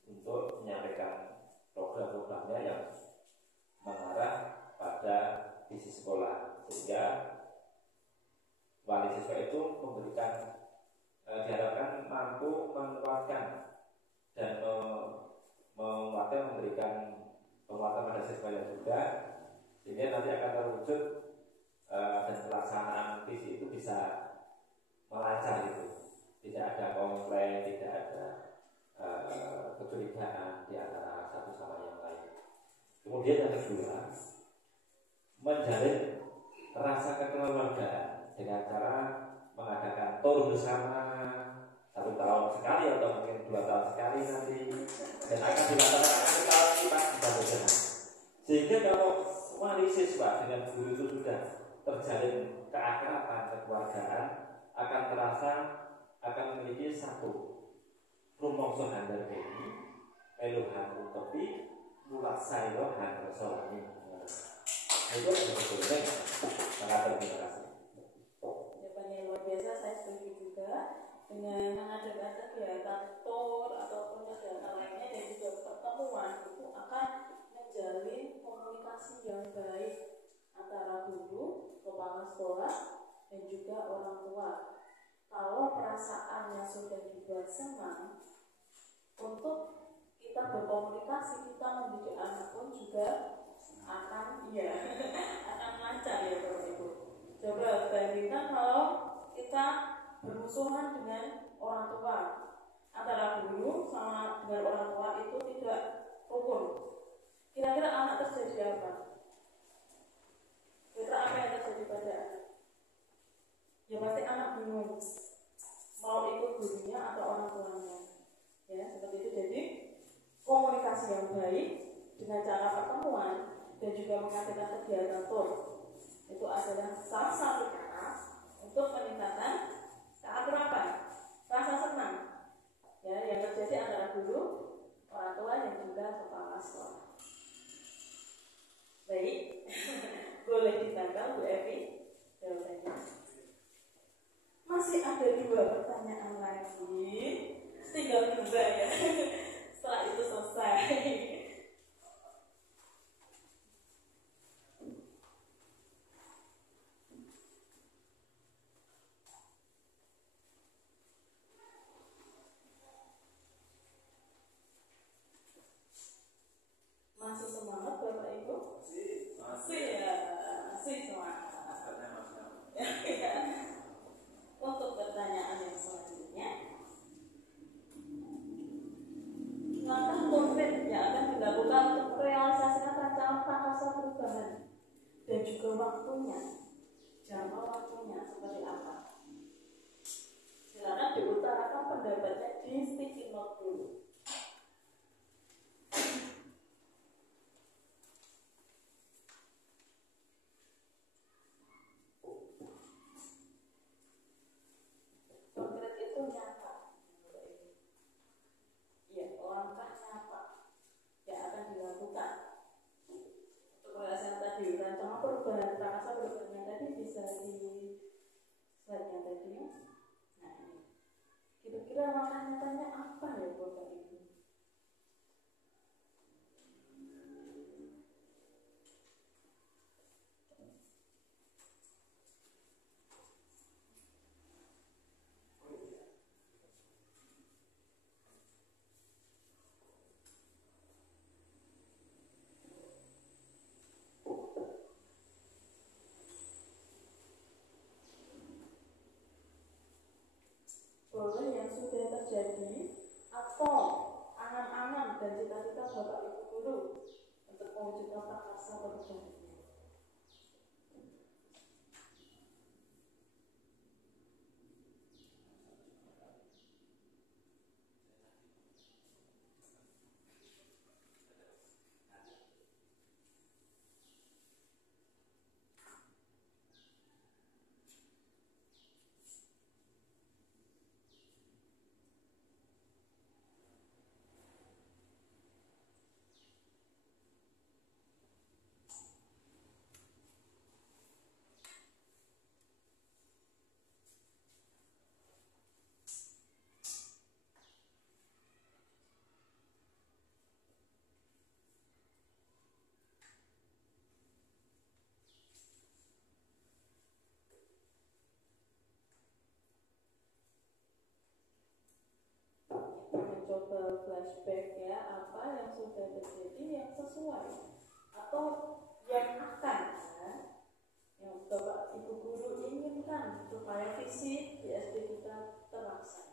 untuk menyampaikan program-programnya yang mengarah pada visi sekolah, sehingga wali siswa itu memberikan diharapkan mampu menguatkan dan memberikan penguatan pada siswa yang juga, sehingga nanti akan terwujud dan pelaksanaan visi itu bisa melancar gitu. Tidak ada komplain, tidak ada kecurigaan di antara satu sama yang lain. Kemudian yang kedua, menjalin rasa kekeluargaan dengan cara mengadakan tour bersama 1 tahun sekali atau mungkin 2 tahun sekali nanti, dan akan dilaksanakan tahun kita bersama. Sehingga kalau wali siswa dengan guru itu sudah terjalin keakraban, kekeluargaan, akan terasa akan memiliki satu rumongso handal ini, eluhan utopi, mulat sayrohan resolani. Itu ada sebetulnya sangat terbiasa. Jawabannya luar biasa, saya setuju juga dengan mengadakan kegiatan tour ataupun kegiatan lainnya dan juga pertemuan itu akan menjalin komunikasi yang baik antara guru, kepala sekolah, dan juga orang tua. Kalau perasaannya sudah dibuat senang, untuk kita berkomunikasi, kita mendidik anak pun juga akan akan lancar ya Bapak Ibu. Coba bandingkan kalau kita bermusuhan dengan orang tua, antara guru sama dengan orang tua itu tidak rukun. Kira-kira anak terjadi apa? Kira-kira apa yang terjadi pada anak? Ya pasti anak bingung mau ikut gurunya atau orang tuanya. Ya seperti itu. Jadi komunikasi yang baik dengan cara pertemuan dan juga mengadakan kegiatan tour itu adalah salah satu cara untuk meningkatkan karakter apa? Rasa senang. Ya, yang terjadi antara guru, orang tua dan juga kepala sekolah. Baik, boleh ditangkap Bu Evi jawabannya. Masih ada 2 pertanyaan lagi, tinggal 2 ya. Setelah itu selesai. Masih semangat Bapak Ibu? Masih ya, masih semangat. Untuk pertanyaan yang selanjutnya, langkah konkret yang akan dilakukan untuk merealisasikan rancangan prakarsa perubahan dan juga waktunya, jangka waktunya seperti apa? Silakan diutarakan pendapatnya di sticky note dulu. Konkret itu nyata. Iya, langkah nyata yang akan dilakukan untuk merealisasikan tadi rancangan perubahan prakarsa perubahan yang tadi bisa di slide yang tadi. Nah ini, kira-kira langkah nyatanya apa ya Bapak Ibu? Boleh yang sudah terjadi atau angan-angan dan cita-cita Bapak Ibu guru untuk mewujudkan prakarsa perubahan. Mencoba flashback ya, apa yang sudah terjadi yang sesuai atau yang akan yang Bapak Ibu guru inginkan supaya visi di SD kita terlaksana.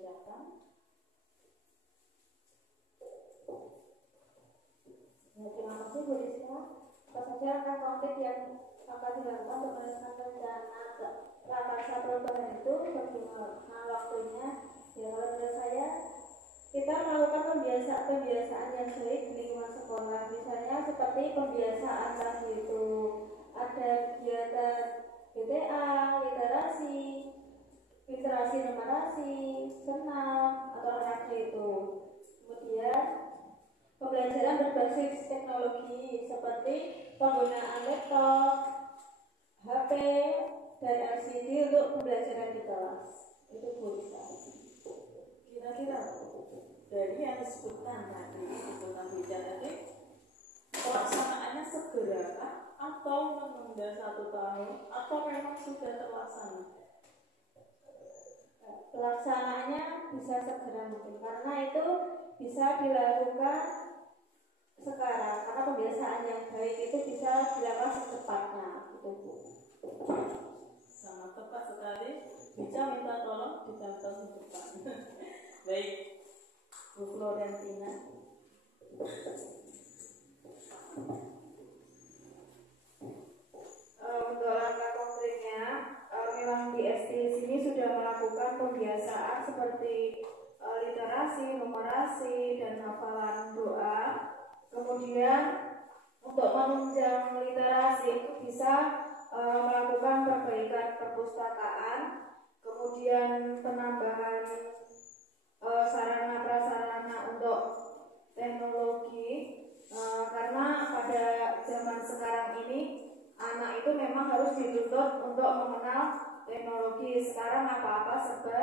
dibacakan. Ya, terima kasih Bu Rizka. Apa saja langkah konkret yang akan dilakukan untuk meneruskan rencana prakarsa perubahan itu, bagaimana waktunya? Ya, kalau menurut saya, kita melakukan pembiasaan yang baik di lingkungan sekolah, misalnya seperti pembiasaan tadi itu ada kegiatan BTA, literasi numerasi, senam atau reaksi itu. Kemudian pembelajaran berbasis teknologi seperti penggunaan laptop, HP, dan LCD untuk pembelajaran di kelas. Itu bisa. Kira-kira dari yang disebutkan tadi, pelaksanaannya segera atau menunda 1 tahun atau memang sudah terlaksana? Pelaksanaannya bisa segera mungkin, karena itu bisa dilakukan sekarang, karena pembiasaan yang baik itu bisa dilakukan secepatnya, gitu Bu. Sangat tepat sekali. Bisa minta tolong dicatat di depan. Baik, Bu Florentina. Untuk langkah konkretnya, memang di SD sini sudah melakukan pembiasaan seperti literasi, numerasi, dan hafalan doa. Kemudian untuk menunjang literasi itu bisa melakukan perbaikan perpustakaan, kemudian penambahan sarana prasarana untuk teknologi, karena pada zaman sekarang ini anak itu memang harus dituntut untuk mengenal teknologi. Sekarang apa-apa serba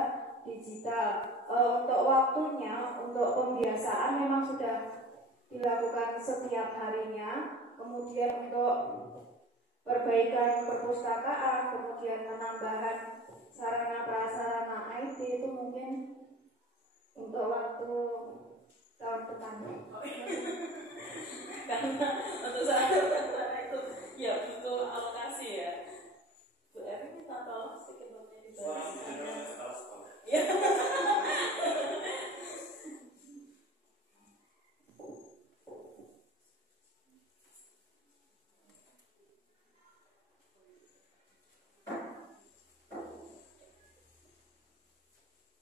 digital. Untuk waktunya, untuk pembiasaan memang sudah dilakukan setiap harinya. Kemudian untuk perbaikan perpustakaan, kemudian penambahan sarana prasarana IT itu mungkin untuk waktu tahun depan. Karena untuk sarana itu ya butuh alokasi ya. Bu Erin minta tolong sedikit untuk dibahas. Ya.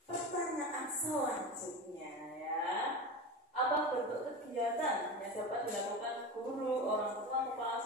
Pertanyaan selanjutnya ya, apa bentuk kegiatan yang dapat dilakukan guru, orang tua, kepala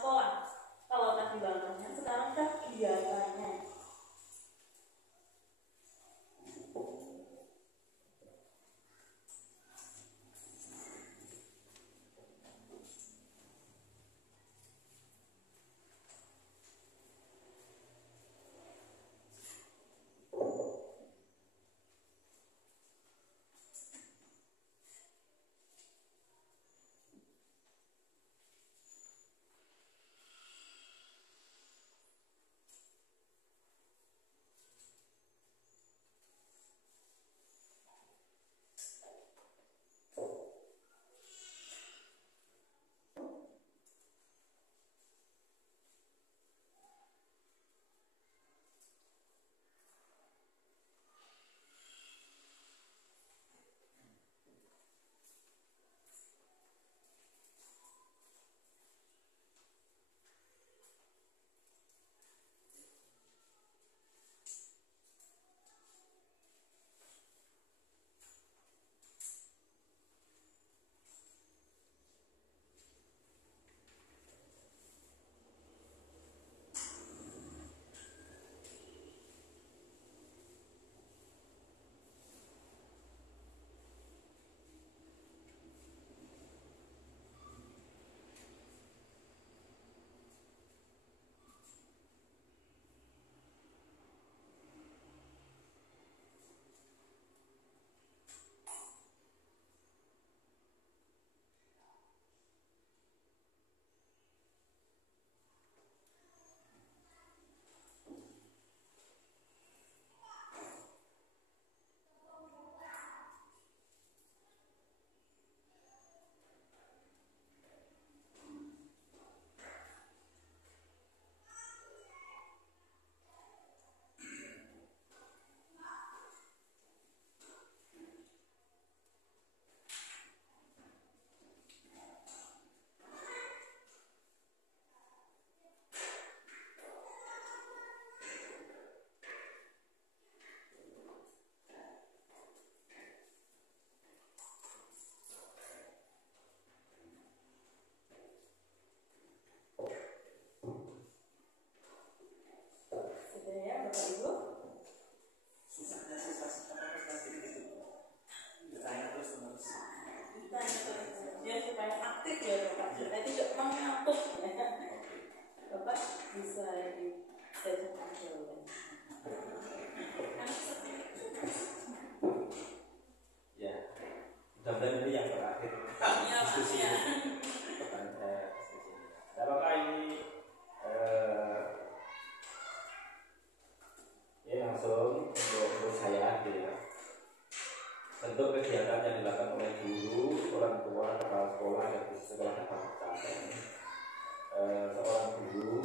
guru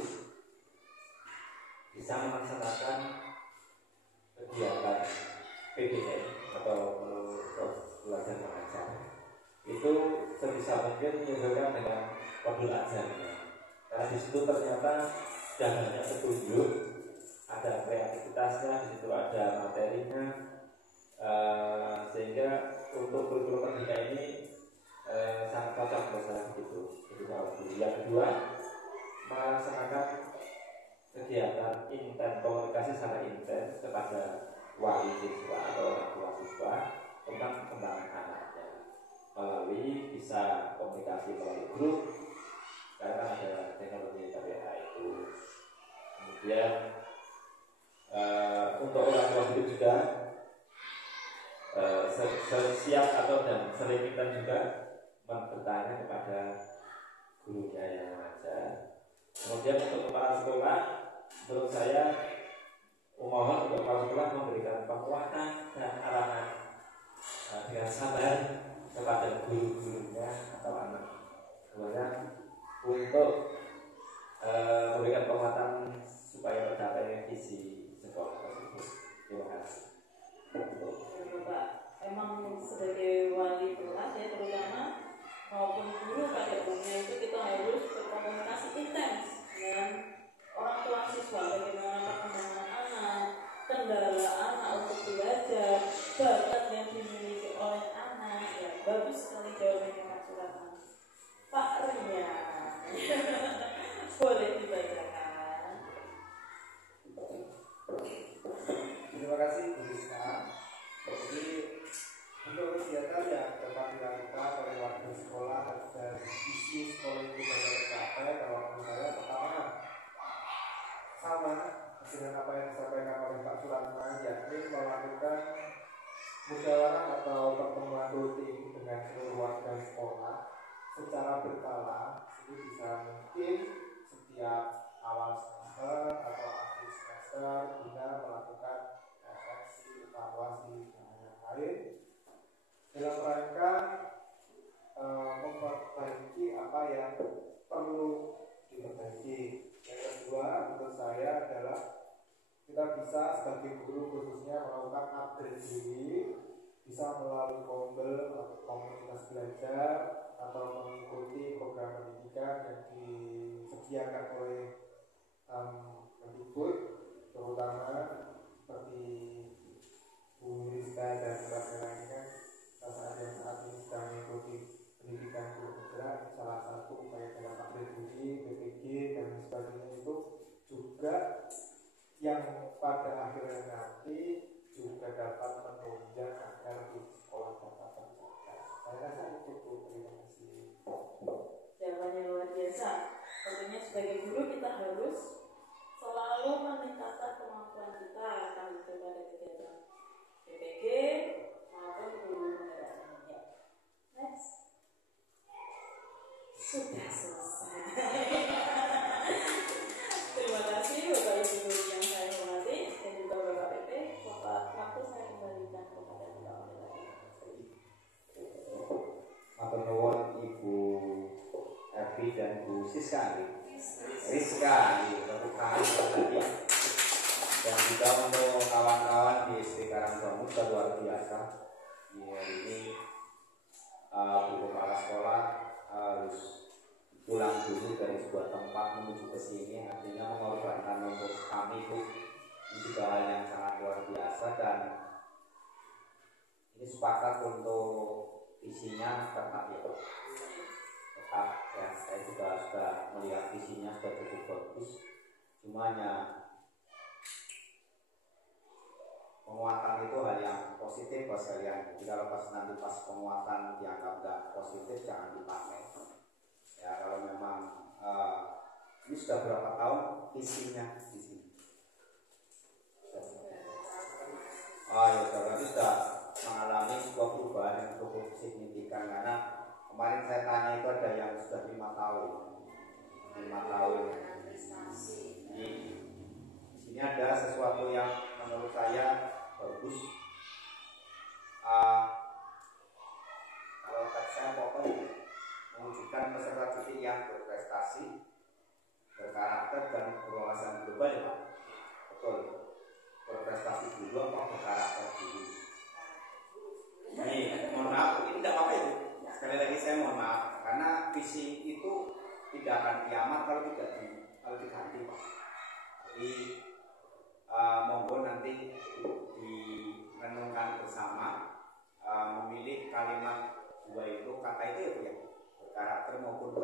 bisa melaksanakan kegiatan PBM atau belajar mengajar itu sebisa mungkin menyesuaikan dengan modul ajarnya, karena di situ ternyata sudah banyak petunjuk, ada kreativitasnya, di situ ada materinya, sehingga untuk kurikulum merdeka ini sangat cocok buat saya begitu. Yang kedua, melaksanakan kegiatan intens, komunikasi secara intens kepada wali siswa atau orang tua siswa tentang perkembangan anaknya melalui bisa komunikasi melalui grup, karena ada teknologi WA itu. Kemudian untuk orang tua itu juga siap atau dan sering kita juga bertanya kepada gurunya yang mengajar. Kemudian untuk kepala sekolah, menurut saya memohon untuk kepala sekolah memberikan penguatan dan arahan dengan sabar kepada guru-gurunya atau anak. Kemudian untuk memberikan penguatan supaya tercapai visi sekolah tersebut. Terima kasih. Bapak, emang sebagai wali kelas ya terutama maupun guru pada umumnya itu kita harus berkomunikasi intens dengan orang tua siswa, bagaimana perkembangan anak, kendala anak untuk belajar, bakat yang dimiliki oleh anak. Ya, bagus sekali jawabannya Pak Suratman. Pak Rian, boleh dibacakan. Terima kasih Bu Rizka. Jadi untuk kegiatan yang dapat dilakukan oleh warga sekolah agar visi sekolah itu dapat tercapai, kalau menurut saya pertama sama dengan apa yang disampaikan oleh Pak Suratman, yakni melakukan musyawarah atau pertemuan rutin dengan seluruh warga sekolah secara berkala. Jadi bisa mungkin setiap awal semester atau akhir semester guna melakukan refleksi, evaluasi, dan lain-lain dalam rangka memperbaiki apa yang perlu diperbaiki. Yang kedua menurut saya adalah kita bisa sebagai guru khususnya melakukan upgrade diri, bisa melalui kombel atau komunitas belajar atau mengikuti program pendidikan yang disediakan oleh Kemdikbud, terutama seperti Bu Rizka dan Mbak lainnya saat ini sedang mengikuti pendidikan guru bergerak. Salah satu upaya dalam upgrade diri, BPG dan sebagainya itu juga yang pada akhirnya nanti juga dapat menunjang agar di sekolah dapat tercapai. Saya rasa itu Bu. Terima kasih. Jawabannya luar biasa. Tentunya sebagai guru kita harus selalu meningkatkan kemampuan kita akan itu pada kegiatan BPG maupun guru penggerak ya. Next. Sudah selesai. Terima kasih Bapak Ibu guru yang saya hormati dan juga Bapak PP. Bapak waktu saya kembalikan kepada Bapak Menteri. Matur nuwun Ibu Evi dan Bu Rizka, tepuk tangan tadi. Dan juga untuk kawan-kawan di SD Karangbangun sudah luar biasa. Ya, ini Bu kepala sekolah harus pulang dulu dari sebuah tempat menuju ke sini, artinya mengorbankan untuk kami Bu. Ini juga hal yang sangat luar biasa dan ini sepakat untuk visinya tetap ya. Tetap ya, saya juga sudah melihat visinya sudah cukup bagus. Cumanya penguatan itu hal yang positif buat kalian. Jadi kalau nanti pas penguatan dianggap nggak positif, jangan dipakai. Ya kalau memang ini sudah berapa tahun visinya di sini? Oh ya, berarti sudah mengalami sebuah perubahan yang cukup signifikan, karena kemarin saya tanya itu ada yang sudah 5 tahun. 5 tahun. Di sini ada sesuatu yang menurut saya bagus. Kalau saya potong mewujudkan peserta didik yang berprestasi, berkarakter berkarakter dan berwawasan global ya Pak? Betul. Berprestasi dulu apa berkarakter dulu? Nih, mohon maaf, ini tidak apa-apa itu. Sekali lagi saya mohon maaf, karena visi itu tidak akan kiamat kalau diganti Pak. Jadi monggo nanti direnungkan bersama, memilih kalimat dua itu, kata itu ya Bu ya, berkarakter maupun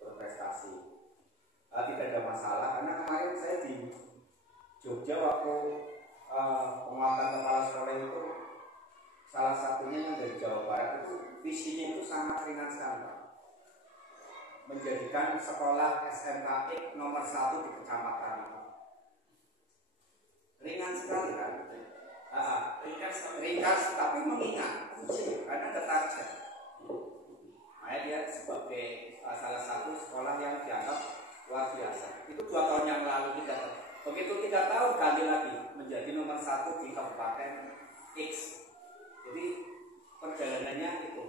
berprestasi. Tidak ada masalah, karena kemarin saya di Jogja waktu penguatan kepala sekolah itu, salah satunya yang dari Jawa Barat itu visinya itu sangat ringan sekali Pak. Menjadikan sekolah SMK nomor 1 di kecamatan. Ringan sekali kan? Ringkas tapi mengingat, karena deterjen. Makanya dia sebagai salah satu sekolah yang dianggap luar biasa. Itu 2 tahun yang lalu kita. Begitu 3 tahun ganti lagi menjadi nomor 1 di Kabupaten X. Jadi perjalanannya itu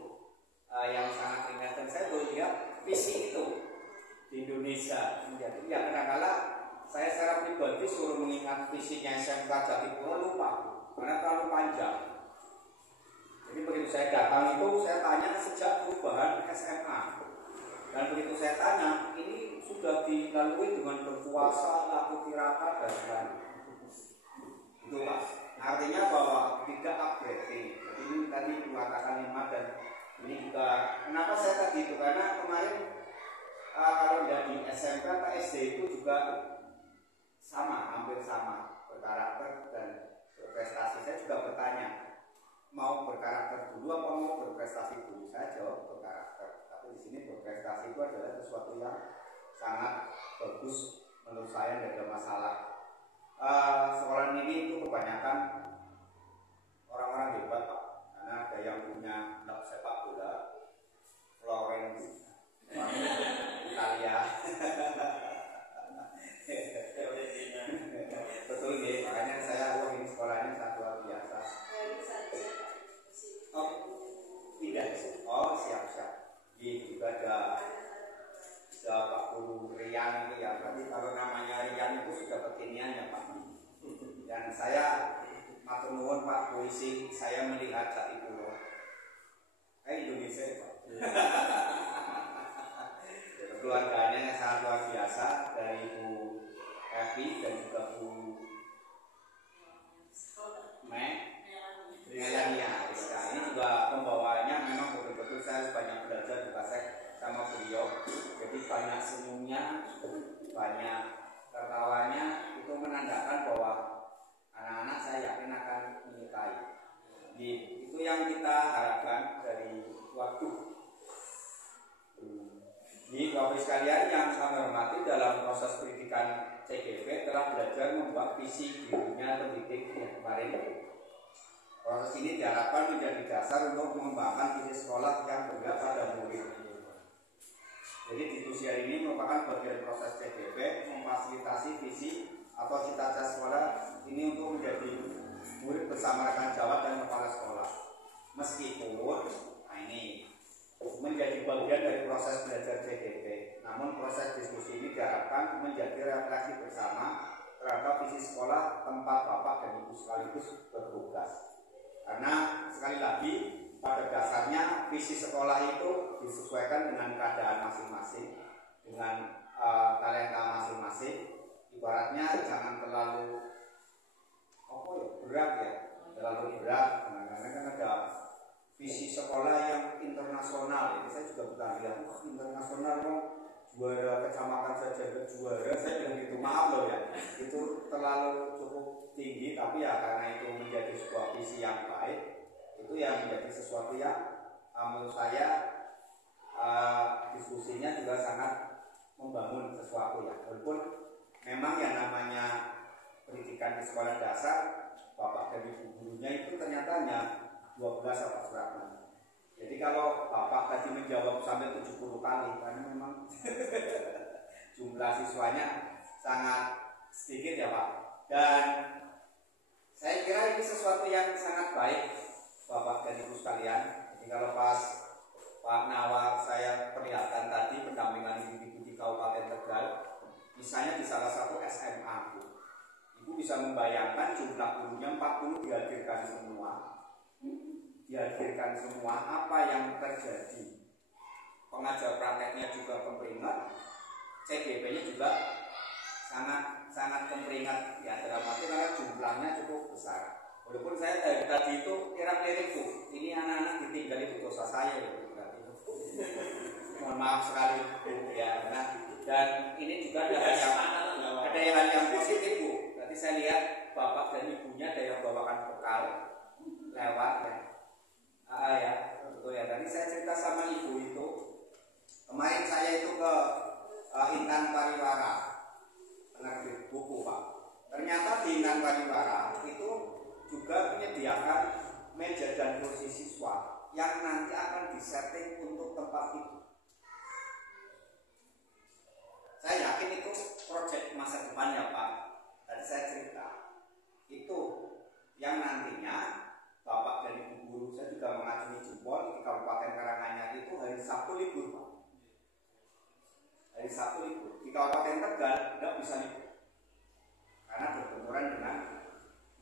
yang sangat ringan, dan saya baru lihat visi itu di Indonesia menjadi ya kadang-kala saya secara pribadi suruh mengingat visinya SMK Jatipuro lupa karena terlalu panjang. Jadi begitu saya datang itu saya tanya sejak perubahan SMA, dan begitu saya tanya ini sudah dilalui dengan berpuasa, laku tirakat dan lain-lain. Itu Mas. Artinya bahwa tidak upgrading. Jadi ini tadi mengatakan 5, dan ini juga kenapa saya tadi itu karena kemarin kalau dari SMK ke SD itu juga sama, hampir sama berkarakter dan berprestasi. Saya juga bertanya mau berkarakter dulu apa mau berprestasi dulu. Saya jawab berkarakter. Tapi di sini berprestasi itu adalah sesuatu yang sangat bagus menurut saya, tidak ada masalah. Sekolah ini itu kebanyakan orang-orang hebat Pak, karena ada yang punya klub sepak bola, Florence, Italia. Betul nih, makanya saya ini sekolahnya sangat luar biasa. Oh, tidak. Oh, siap-siap. Ini juga ada Pak Guru Rian itu ya, berarti kalau namanya Rian itu sudah kekinian ya Pak. Dan saya matur nuwun Pak, puisi saya melihat Jatipuro. Indonesia Pak. Keluarganya sangat luar biasa, dari Bu Evi dan juga Bu Melania. Ini juga pembawanya memang betul-betul saya banyak belajar juga sama beliau. Jadi banyak senyumnya, banyak tertawanya, itu menandakan bahwa anak-anak saya yakin akan menyukai. Itu yang kita harapkan dari waktu. Di Bapak sekalian yang kami hormati, dalam proses pendidikan CGP telah belajar membuat visi dirinya pendidik yang kemarin. Proses ini diharapkan menjadi dasar untuk mengembangkan visi sekolah yang bergerak pada murid. Jadi diskusi hari ini merupakan bagian proses CGP memfasilitasi visi atau cita-cita sekolah ini untuk menjadi murid bersama rekan jawab dan kepala sekolah. Meskipun ini menjadi bagian dari proses belajar CGP, namun proses diskusi ini diharapkan menjadi refleksi bersama terhadap visi sekolah tempat Bapak dan Ibu sekaligus bertugas. Karena sekali lagi pada dasarnya visi sekolah itu disesuaikan dengan keadaan masing-masing, dengan talenta masing-masing. Ibaratnya jangan terlalu berat ya, terlalu berat. Kadang-kadang kan ada visi sekolah yang internasional. Ini saya juga pernah lihat, internasional kok juara kecamatan saja juara. Saya bilang gitu, maaf loh ya, itu terlalu cukup tinggi. Tapi ya karena itu menjadi sebuah visi yang baik, itu yang menjadi sesuatu yang menurut saya diskusinya juga sangat membangun sesuatu ya. Walaupun memang yang namanya pendidikan di sekolah dasar, Bapak dan Ibu gurunya itu ternyata hanya 12 apa suratnya. Jadi kalau Bapak tadi menjawab sampai 70 kali, karena memang jumlah siswanya sangat sedikit ya Pak. Dan saya kira ini sesuatu yang sangat baik Bapak dan Ibu sekalian. Jadi kalau pas Pak Nawar saya perlihatkan tadi pendampingan ibu di Kabupaten Tegal, misalnya bisa bisa membayangkan jumlah gurunya 40 dihadirkan semua. Dihadirkan semua, apa yang terjadi? Pengajar prakteknya juga kempringat, CGP-nya juga sangat kempringat ya, dalam arti karena jumlahnya cukup besar. Walaupun saya dari tadi itu kira-kira Bu, ini anak-anak ditinggal itu dosa saya ya, berarti. Mohon maaf sekali Bu ya, dan ini juga ada hal yang positif Bu. Berarti saya lihat bapak dan ibunya ada yang bawakan bekal lewat ya. Ya, betul ya. Tadi saya cerita sama ibu itu. Kemarin saya itu ke Intan Pariwara, penerbit buku Pak. Ternyata di Intan Pariwara itu juga menyediakan meja dan kursi siswa yang nanti akan disetting untuk tempat tidur. Saya yakin itu proyek masa depan ya Pak. Tadi saya cerita itu yang nantinya Bapak dan Ibu guru saya juga mengacungi jempol di Kabupaten Karanganyar itu hari Sabtu libur Pak. Hari Sabtu libur. Di Kabupaten Tegal tidak bisa libur karena berbenturan dengan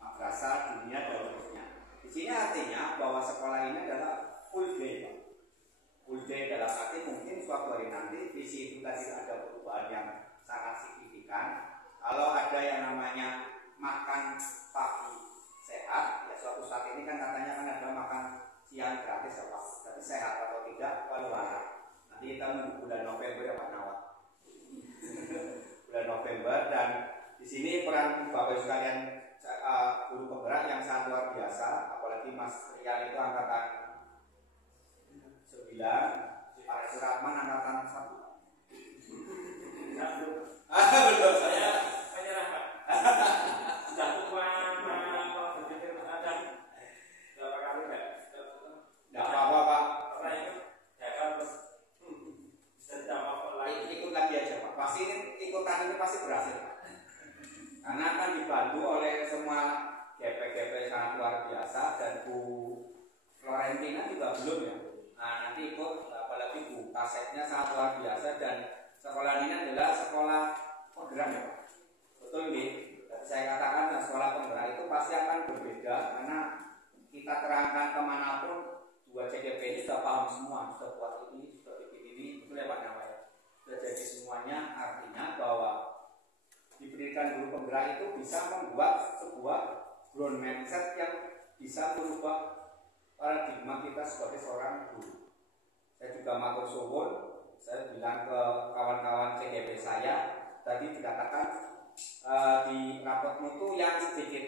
madrasah dunia dan seterusnya. Di sini artinya bahwa sekolah ini adalah full day Pak. Full day dalam arti mungkin suatu hari nanti visi itu tadi ada perubahan yang sangat signifikan. Kalau ada yang namanya makan pagi sehat, ya suatu saat ini kan katanya kan ada makan siang gratis ya Pak. Tapi sehat atau tidak, walau nanti kita menunggu bulan November ya Pak Nawat. Bulan November, dan di sini peran Bapak Ibu sekalian guru penggerak yang sangat luar biasa, apalagi Mas Rial itu angkatan 9, Pak Suratman angkatan 1. Belum saya menyerahkan. Sudah tua kalau berpikir ada berapa kali enggak? Enggak apa-apa Pak. Karena itu ya kan terus ikut lagi aja Pak. Pasti ikutan ini pasti berhasil. Karena akan dibantu oleh semua GP-GP sangat luar biasa, dan Bu Florentina juga belum ya. Nah nanti ikut, apalagi Bu kasetnya sangat luar biasa, dan sekolah ini adalah sekolah penggerak ya Pak. Betul nih. Saya katakan sekolah penggerak itu pasti akan berbeda karena kita terangkan kemanapun dua CGP ini sudah paham semua, sudah buat ini, sudah bikin ini, itu lewat namanya. Sudah jadi semuanya, artinya bahwa di pendidikan guru penggerak itu bisa membuat sebuah ground mindset yang bisa merubah paradigma kita sebagai seorang guru. Saya juga matur suwun, saya bilang ke kawan-kawan CGP saya, tadi dikatakan di rapotmu itu yang sedikit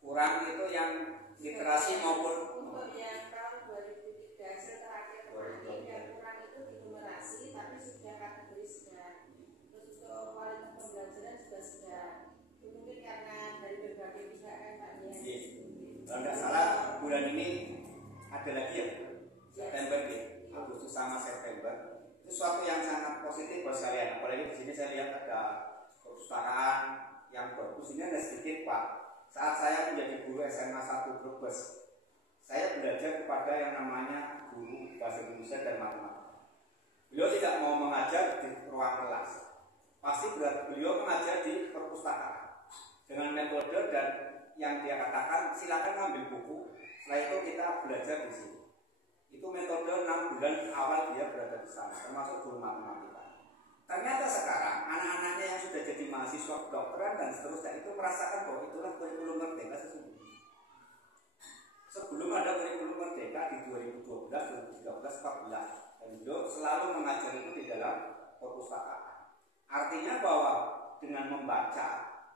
kurang itu yang literasi maupun untuk yang tahun 2003 terakhir kemarin yang kurang itu di numerasi, tapi sudah kategori sedang. Terus untuk kualitas pembelajaran juga sedang. Mungkin karena dari berbagai pihak kan Pak ya. Kalau nggak salah bulan ini ada lagi ya, September ya, Agustus sama September. Itu suatu yang sangat positif buat kalian. Apalagi di sini saya lihat ada perpustakaan yang bagus. Ini ada sedikit Pak. Saat saya menjadi guru SMA 1 Brebes, saya belajar kepada yang namanya guru bahasa Indonesia dan matematika. Beliau tidak mau mengajar di ruang kelas, pasti beliau mengajar di perpustakaan dengan metode dan yang dia katakan silakan ngambil buku. Setelah itu kita belajar di sini. Itu metode 6 bulan awal dia berada di sana, termasuk guru matematika. Ternyata sekarang anak-anaknya yang sudah jadi mahasiswa kedokteran dan seterusnya itu merasakan bahwa itulah kurikulum merdeka sesungguhnya. Sebelum ada kurikulum merdeka di 2012, 2013, 2014, dan beliau selalu mengajar itu di dalam perpustakaan. Artinya bahwa dengan membaca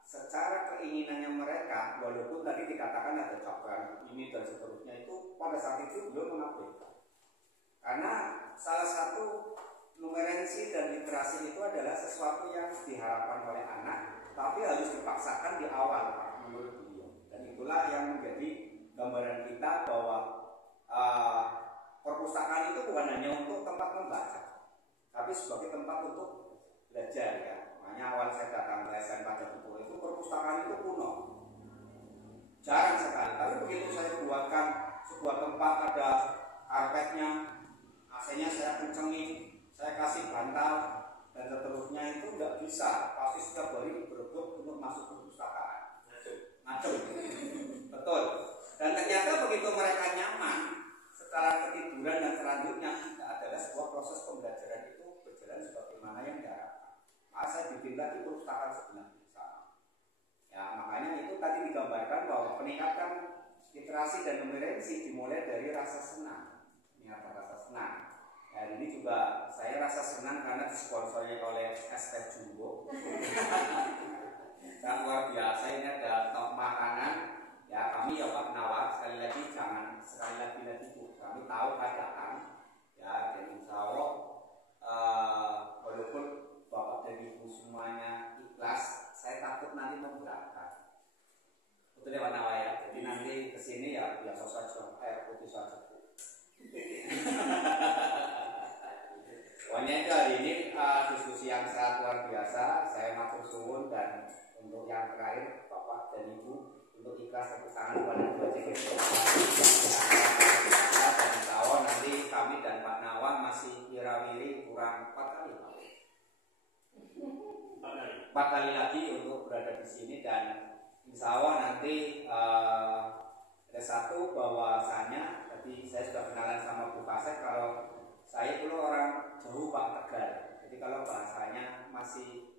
secara keinginannya mereka, walaupun tadi dikatakan ada cabang ini dan seterusnya, itu pada saat itu beliau mengabaikan. Karena salah satu numerensi dan literasi itu adalah sesuatu yang diharapkan oleh anak, tapi harus dipaksakan di awal menurut beliau. Dan itulah yang menjadi gambaran kita bahwa perpustakaan itu bukan hanya untuk tempat membaca, tapi sebagai tempat untuk belajar ya. Makanya awal saya datang ke SN Pajakuto itu perpustakaan itu kuno, jarang sekali. Tapi begitu saya buatkan sebuah tempat ada karpetnya, AC-nya saya kencengin, saya kasih bantal dan seterusnya, itu nggak bisa. Pasti setiap hari berebut untuk masuk ke perpustakaan. perpustakaan sebenarnya sama. Ya makanya itu tadi digambarkan bahwa peningkatan literasi dan numerensi dimulai dari rasa senang. Meningkatkan rasa senang. Dan ini juga saya rasa senang karena disponsori oleh es teh Jumbo. Dan luar biasa, ini ada top makanan. Ya kami ya Pak Nawar, sekali lagi kami tahu keadaan. Ya dan insya Allah walaupun Bapak dan Ibu semuanya ikhlas, saya takut nanti memberatkan. Betul ya Pak Nawar ya. Jadi nanti kesini ya biasa saja air putih saja. Pokoknya itu hari ini diskusi yang sangat luar biasa. Saya matur suwun dan untuk yang terakhir Bapak dan Ibu untuk ikhlas tepuk tangan kepada dua JGP. Dan insya Allah nanti kami dan Pak Nawang masih wirawiri kurang 4 kali Pak. 4 kali lagi untuk berada di sini dan insya Allah nanti ada satu bahwasanya tadi saya sudah kenalan sama Bu Kasek kalau saya dulu orang jauh Pak Tegal. Jadi kalau bahasanya masih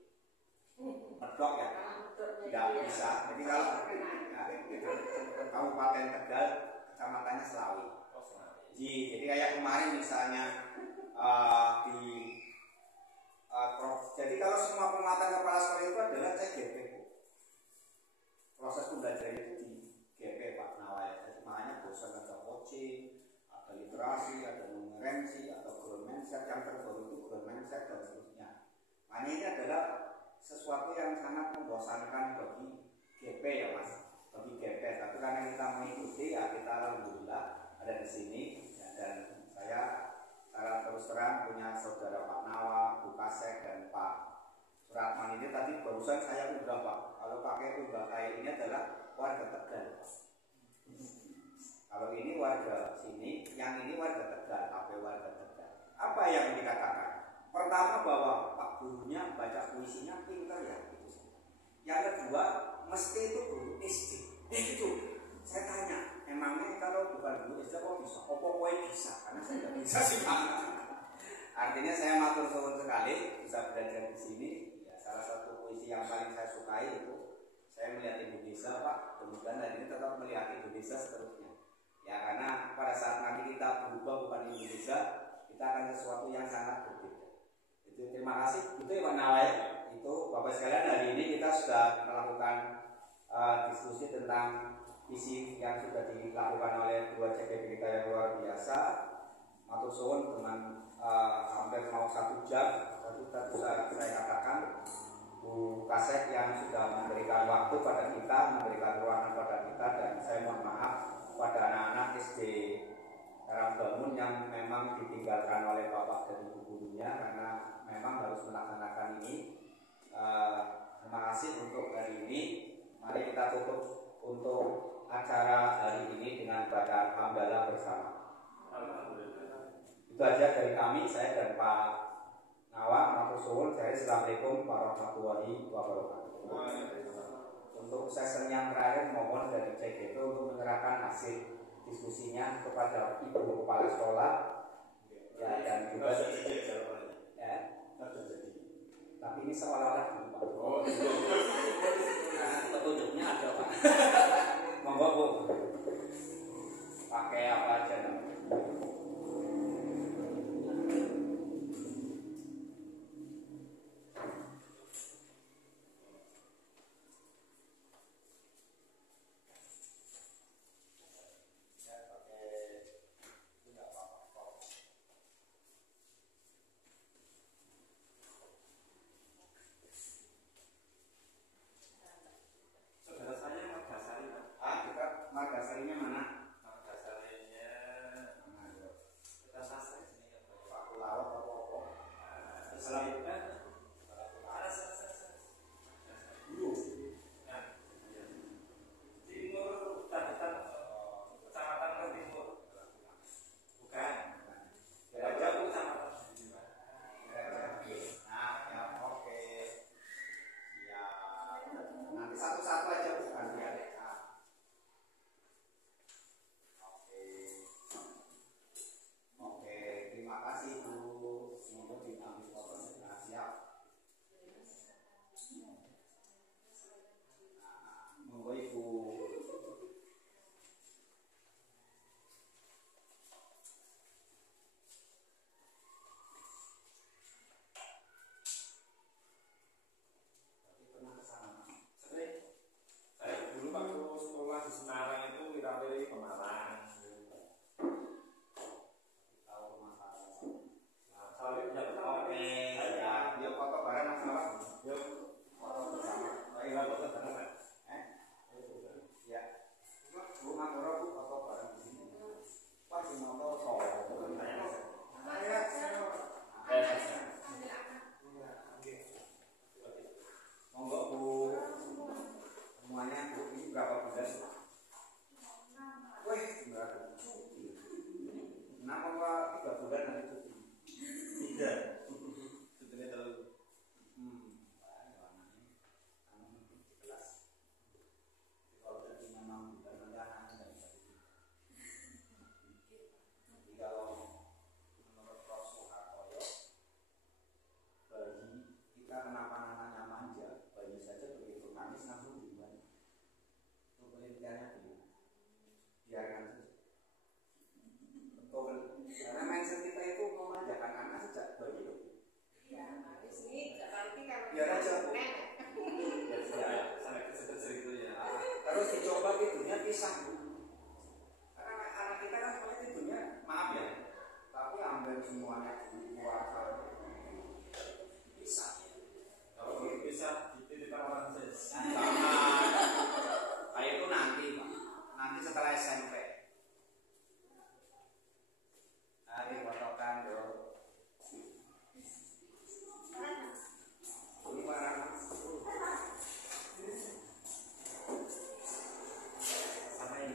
medok ya, tidak bisa. Jadi kalau Kabupaten Tegal, kecamatannya Selawi. Jadi kayak kemarin misalnya jadi kalau semua pematang kepala sekolah itu adalah CGP. Proses pembelajaran itu di GP Pak Nawai. Jadi makanya bosan ada coaching, ada literasi, ada numerensi, atau ground mindset, yang terbaru itu ground mindset dan seterusnya. Makanya ini adalah sesuatu yang sangat membosankan bagi GP ya Mas, bagi GP. Tapi karena kita mengikuti ya kita alhamdulillah ada di sini ya, dan saya secara terus terang punya saudara Pak Nawa, Bu Kasek dan Pak Suratman ini tadi barusan saya udah Pak. Kalau pakai udah kayak ini adalah warga Tegal. Kalau ini warga sini, yang ini warga Tegal, apa warga Tegal. Apa yang dikatakan? Pertama bahwa Pak gurunya baca puisinya pintar ya itu. Yang kedua, mesti itu guru SD. Itu saya tanya, emangnya kalau bukan guru SD kok bisa? Opo kowe bisa? Karena saya nggak bisa sih Pak. Artinya saya matur suwun sekali bisa belajar di sini. Ya, salah satu puisi yang paling saya sukai itu saya melihat Indonesia Pak. Kemudian hari ini tetap melihat Indonesia seterusnya. Ya karena pada saat nanti kita berubah bukan Indonesia, kita akan sesuatu yang sangat berbeda. Itu terima kasih. Itu ya Pak Nawai. Itu Bapak sekalian hari ini kita sudah melakukan diskusi tentang visi yang sudah dilakukan oleh dua CGP kita yang luar biasa. Matur suwun dengan hampir mau 1 jam. Tadi saya katakan Bu Kasek yang sudah memberikan waktu pada kita, memberikan ruangan pada kita, dan saya mohon maaf pada anak-anak SD Karangbangun yang memang ditinggalkan oleh bapak dan ibu gurunya karena memang harus melaksanakan ini. Terima kasih untuk hari ini. Mari kita tutup untuk acara hari ini dengan baca hamdalah bersama. Itu aja dari kami, saya dan Pak Nawa, matur suwun. Assalamualaikum warahmatullahi wabarakatuh. Untuk sesi yang terakhir mohon dari CGP untuk menyerahkan hasil diskusinya kepada Ibu Kepala Sekolah ya, dan juga ya, tapi ini seolah-olah dulu Pak. Karena petunjuknya ada Pak. Monggo Bu, pakai apa aja namanya. Saudara saya Margasari Pak. Margasarinya mana? Margasarinya Ya. Bu ngapura bu foto bareng di sini. Pas di motor soal monggo bu semuanya bu ini berapa bulan? Wih, berapa? 6 apa 3 bulan nanti cuti? 3. Cutinya terlalu. Kelas. Kalau jadi memang bulan nanti anaknya nggak bisa cuti. Jadi kalau menurut Prof. Soehartoyo, bayi kita kenapa namanya manja? Bayi saja begitu manis langsung dimana? Itu penelitiannya begini. Biarkan saja. Betul. Karena mindset kita itu memanjakan anak sejak bayi loh. Iya, habis ini nanti kalau Biar aja bu. Ya, sampai ke segitu ya. Terus dicoba tidurnya pisah bu. Karena anak kita kan sebenarnya tidurnya maaf ya, tapi hampir semuanya puasa pisah. Kalau bisa dititipkan orang saja. Kayak itu nanti pak. Nanti setelah SMP. Dipotokan dong. Ini warna sama ini.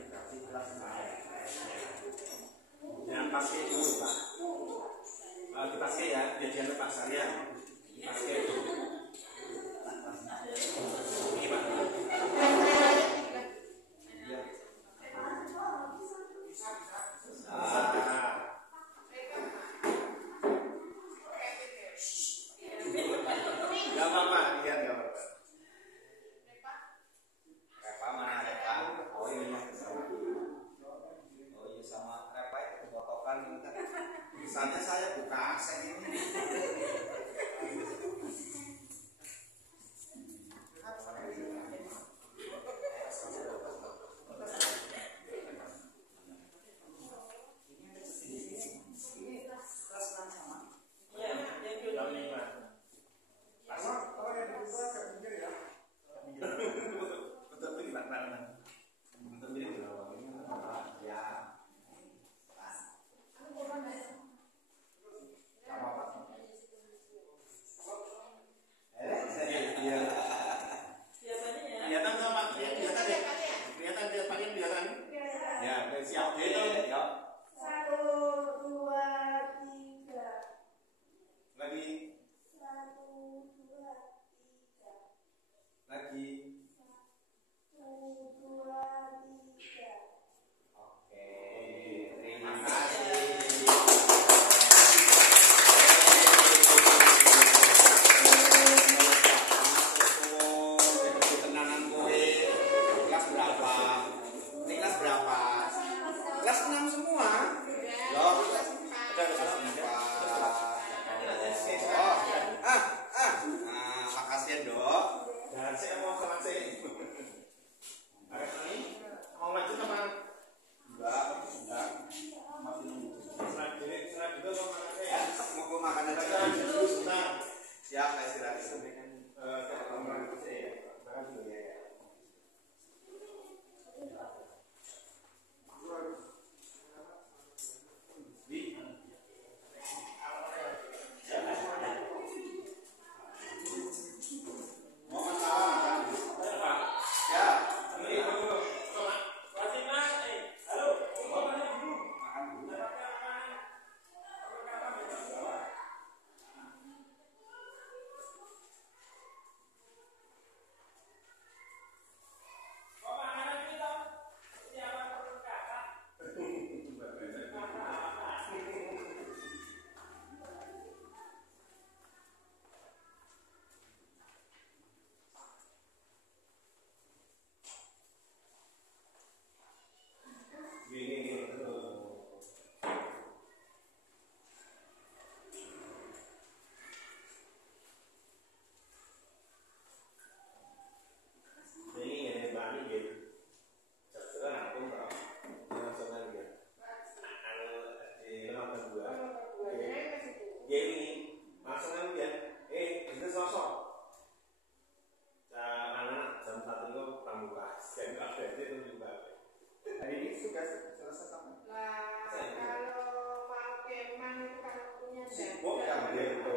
sibuk kan gitu.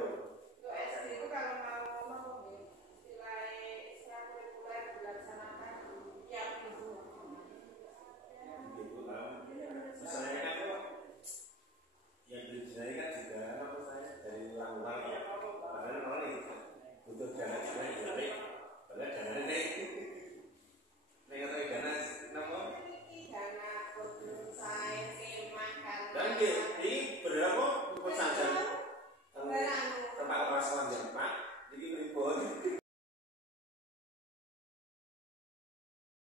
Untuk SD itu kalau mau istilah ekstrakurikuler dilaksanakan tiap minggu. Gitu kan. Misalnya kan kok yang belajarnya kan juga apa saya dari ulang-ulang ya. Padahal orang ini butuh dana juga jadi padahal dananya